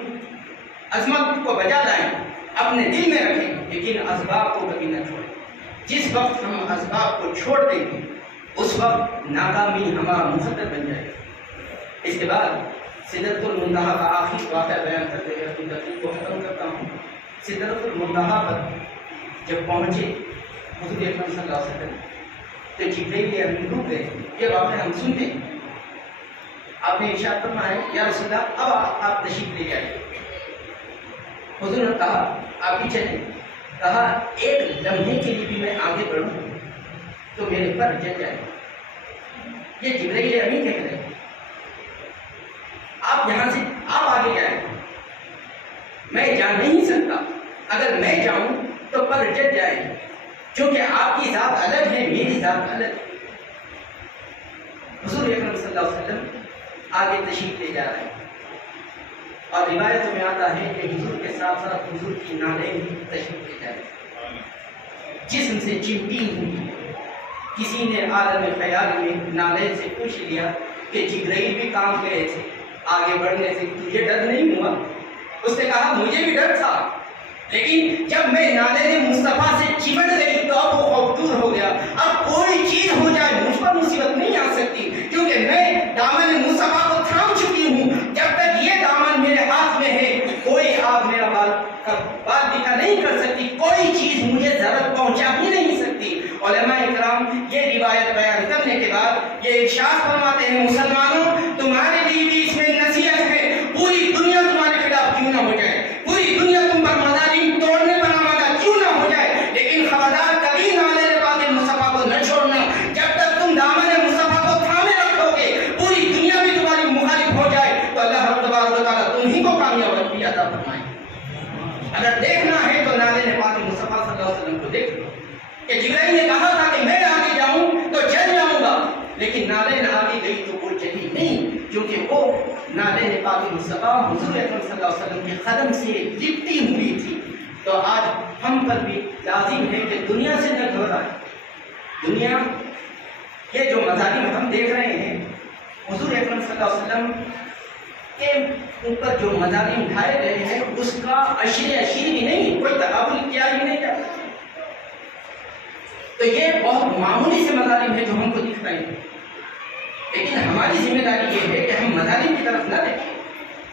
عظمت کو بجا لائیں، اپنے دل میں رکھیں، لیکن اسباب کو کبھی نہ چھوڑیں۔ جس وقت ہم اسباب کو چھوڑ دیں گے اس وقت ناکامی ہمارا مقدر بن جائے گا۔ اس کے بعد سدرۃ المنتہا کا آخری واقعہ بیان کرتے ہوئے اپنی تقریر کو ختم کرتا ہوں۔ سدرۃ المنتہا پر جب پہنچے حضور اکرم صلی اللہ علیہ وسلم تو جبرائیل امین رک گئے۔ یہ واقعہ ہم سنتے ہیں، آپ نے ارشاد فرمایا یا رسول اللہ اب آپ تشریف لے جائیے۔ حضور نے کہا آپ بھی چلیں، کہا ایک لمحے کے لیے بھی میں آگے بڑھوں تو میرے پر جل جائے۔ یہ جبرائیل امین کہہ رہے ہیں آپ یہاں سے آپ آگے جائیں، میں جا نہیں سکتا، اگر میں جاؤں تو پر جل جائے، کیونکہ آپ کی ذات الگ ہے، میری ذات الگ ہے۔ حضور اکرم صلی اللہ علیہ وسلم آگے تشریف لے جا رہے ہیں، اور روایتوں میں آتا ہے کہ حضور کے ساتھ ساتھ حضور کی نالیں بھی تشریف لے جا رہے ہیں، جسم سے چمٹی ہوئی۔ کسی نے عالم خیال میں نالے سے پوچھ لیا کہ جبرائیل بھی کام گئے تھے آگے بڑھنے سے، تجھے ڈر نہیں ہوا؟ اس نے کہا مجھے بھی ڈر تھا، لیکن جب میں نالے مصطفیٰ سے چمٹ گئی تو اب وہ خوف دور ہو گیا۔ اب کوئی چیز ہو جائے مجھ پر مصیبت نہیں آ سکتی، کیونکہ میں دامن مصطفیٰ کو تھام چکی ہوں۔ جب تک یہ دامن میرے ہاتھ میں ہے کوئی آگ میرا بال دکھا نہیں کر سکتی، کوئی چیز مجھے ضرر پہنچا ہی نہیں سکتی۔ علماء اکرام یہ روایت بیان کرنے کے بعد یہ ارشاد فرماتے ہیں مسلمانوں تمہارے لیے بھی اس میں نصیحت ہے، پوری دنیا تمہارے خلاف کیوں نہ ہو جائے، پوری دنیا تم پر مظالم توڑنے پر آمادہ کیوں نہ ہو جائے، لیکن خبردار کبھی نالے پاک مصطفیٰ کو نہ چھوڑنا۔ جب تک تم دامن مصطفیٰ کو تھامے رکھو گے پوری دنیا بھی تمہاری مخالف ہو جائے تو اللہ تبارک و تعالیٰ تمہیں کو کامیابی عطا فرمائے۔ اگر دیکھنا ہے تو نالے پاک مصطفیٰ صلی اللہ علیہ وسلم کو دیکھ لو کہ جبرائیل نے کہا تھا کہ میں آگے جاؤں تو جل جاؤں گا، لیکن نالین آگے گئی تو وہ چلی نہیں، کیونکہ وہ نالین پاک مصطفیٰ حضور اکرم صلی اللہ علیہ وسلم کے قدم سے لپٹی ہوئی تھی۔ تو آج ہم پر بھی لازم ہے کہ دنیا سے نہ گھبرائیں۔ دنیا یہ جو مظالم ہم دیکھ رہے ہیں حضور اکرم صلی اللہ علیہ وسلم کے اوپر جو مظالم ڈھائے گئے ہیں اس کا اشیر بھی نہیں، کوئی تقابل کیا ہی نہیں جاتا۔ تو یہ بہت معمولی سے مظالم ہے جو ہم کو دکھ رہے ہیں، لیکن ہماری ذمہ داری یہ ہے کہ ہم مظالم کی طرف نہ دیکھیں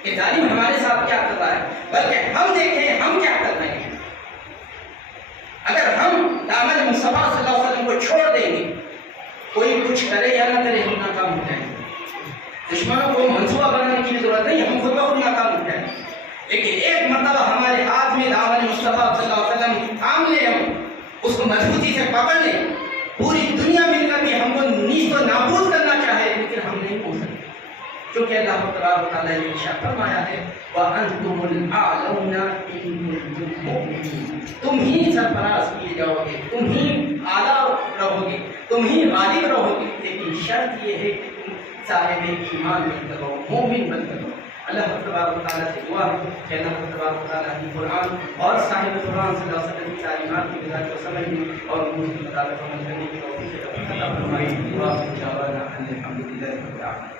کہ ظالم ہمارے ساتھ کیا کر رہا ہے، بلکہ ہم دیکھیں ہم کیا کر رہے ہیں۔ اگر ہم دامن مصطفیٰ صلی اللہ علیہ وسلم کو چھوڑ دیں گے کوئی کچھ کرے یا نہ کرے ہم ناکام ہو جائیں گے۔ دشمنوں کو منصوبہ بنانے کی ضرورت نہیں، ہم خود بخود ناکام ہو جائیں گے، لیکن ایک مرتبہ ہمارے ہاتھ میں دامن مصطفیٰ صلی اللہ علیہ وسلم تھام لیں، ہم اس کو مضبوطی سے پکڑ لیں، پوری دنیا مل کر بھی ہم کو نیست و نابود کرنا چاہے لیکن ہم نہیں ہو سکتے، کیونکہ اللہ تبارک و تعالیٰ نے ارشاد فرمایا ہے وَأَنْتُمُ الْأَعْلَوْنَ إِن كُنتُم مُّؤْمِنِينَ، تم ہی سرفراز کیے جاؤ گے، تم ہی اعلیٰ رہو گے، تم ہی غالب رہو گے، لیکن شرط یہ ہے کہ تم صاحب ایمان بن کر رہو، مومن بن کر رہو۔ اللہ تبارک و تعالیٰ سے دعا ہے کہ اللہ تبارک و تعالیٰ کی قرآن اور صاحب قرآن صلی اللہ علیہ وسلم کی تعلیمات کی مزاج کو سمجھنے اور ان کی مطابق عمل کرنے کی توفیق عطا فرمائے. وآخر دعوانا ان الحمد للہ رب العالمین.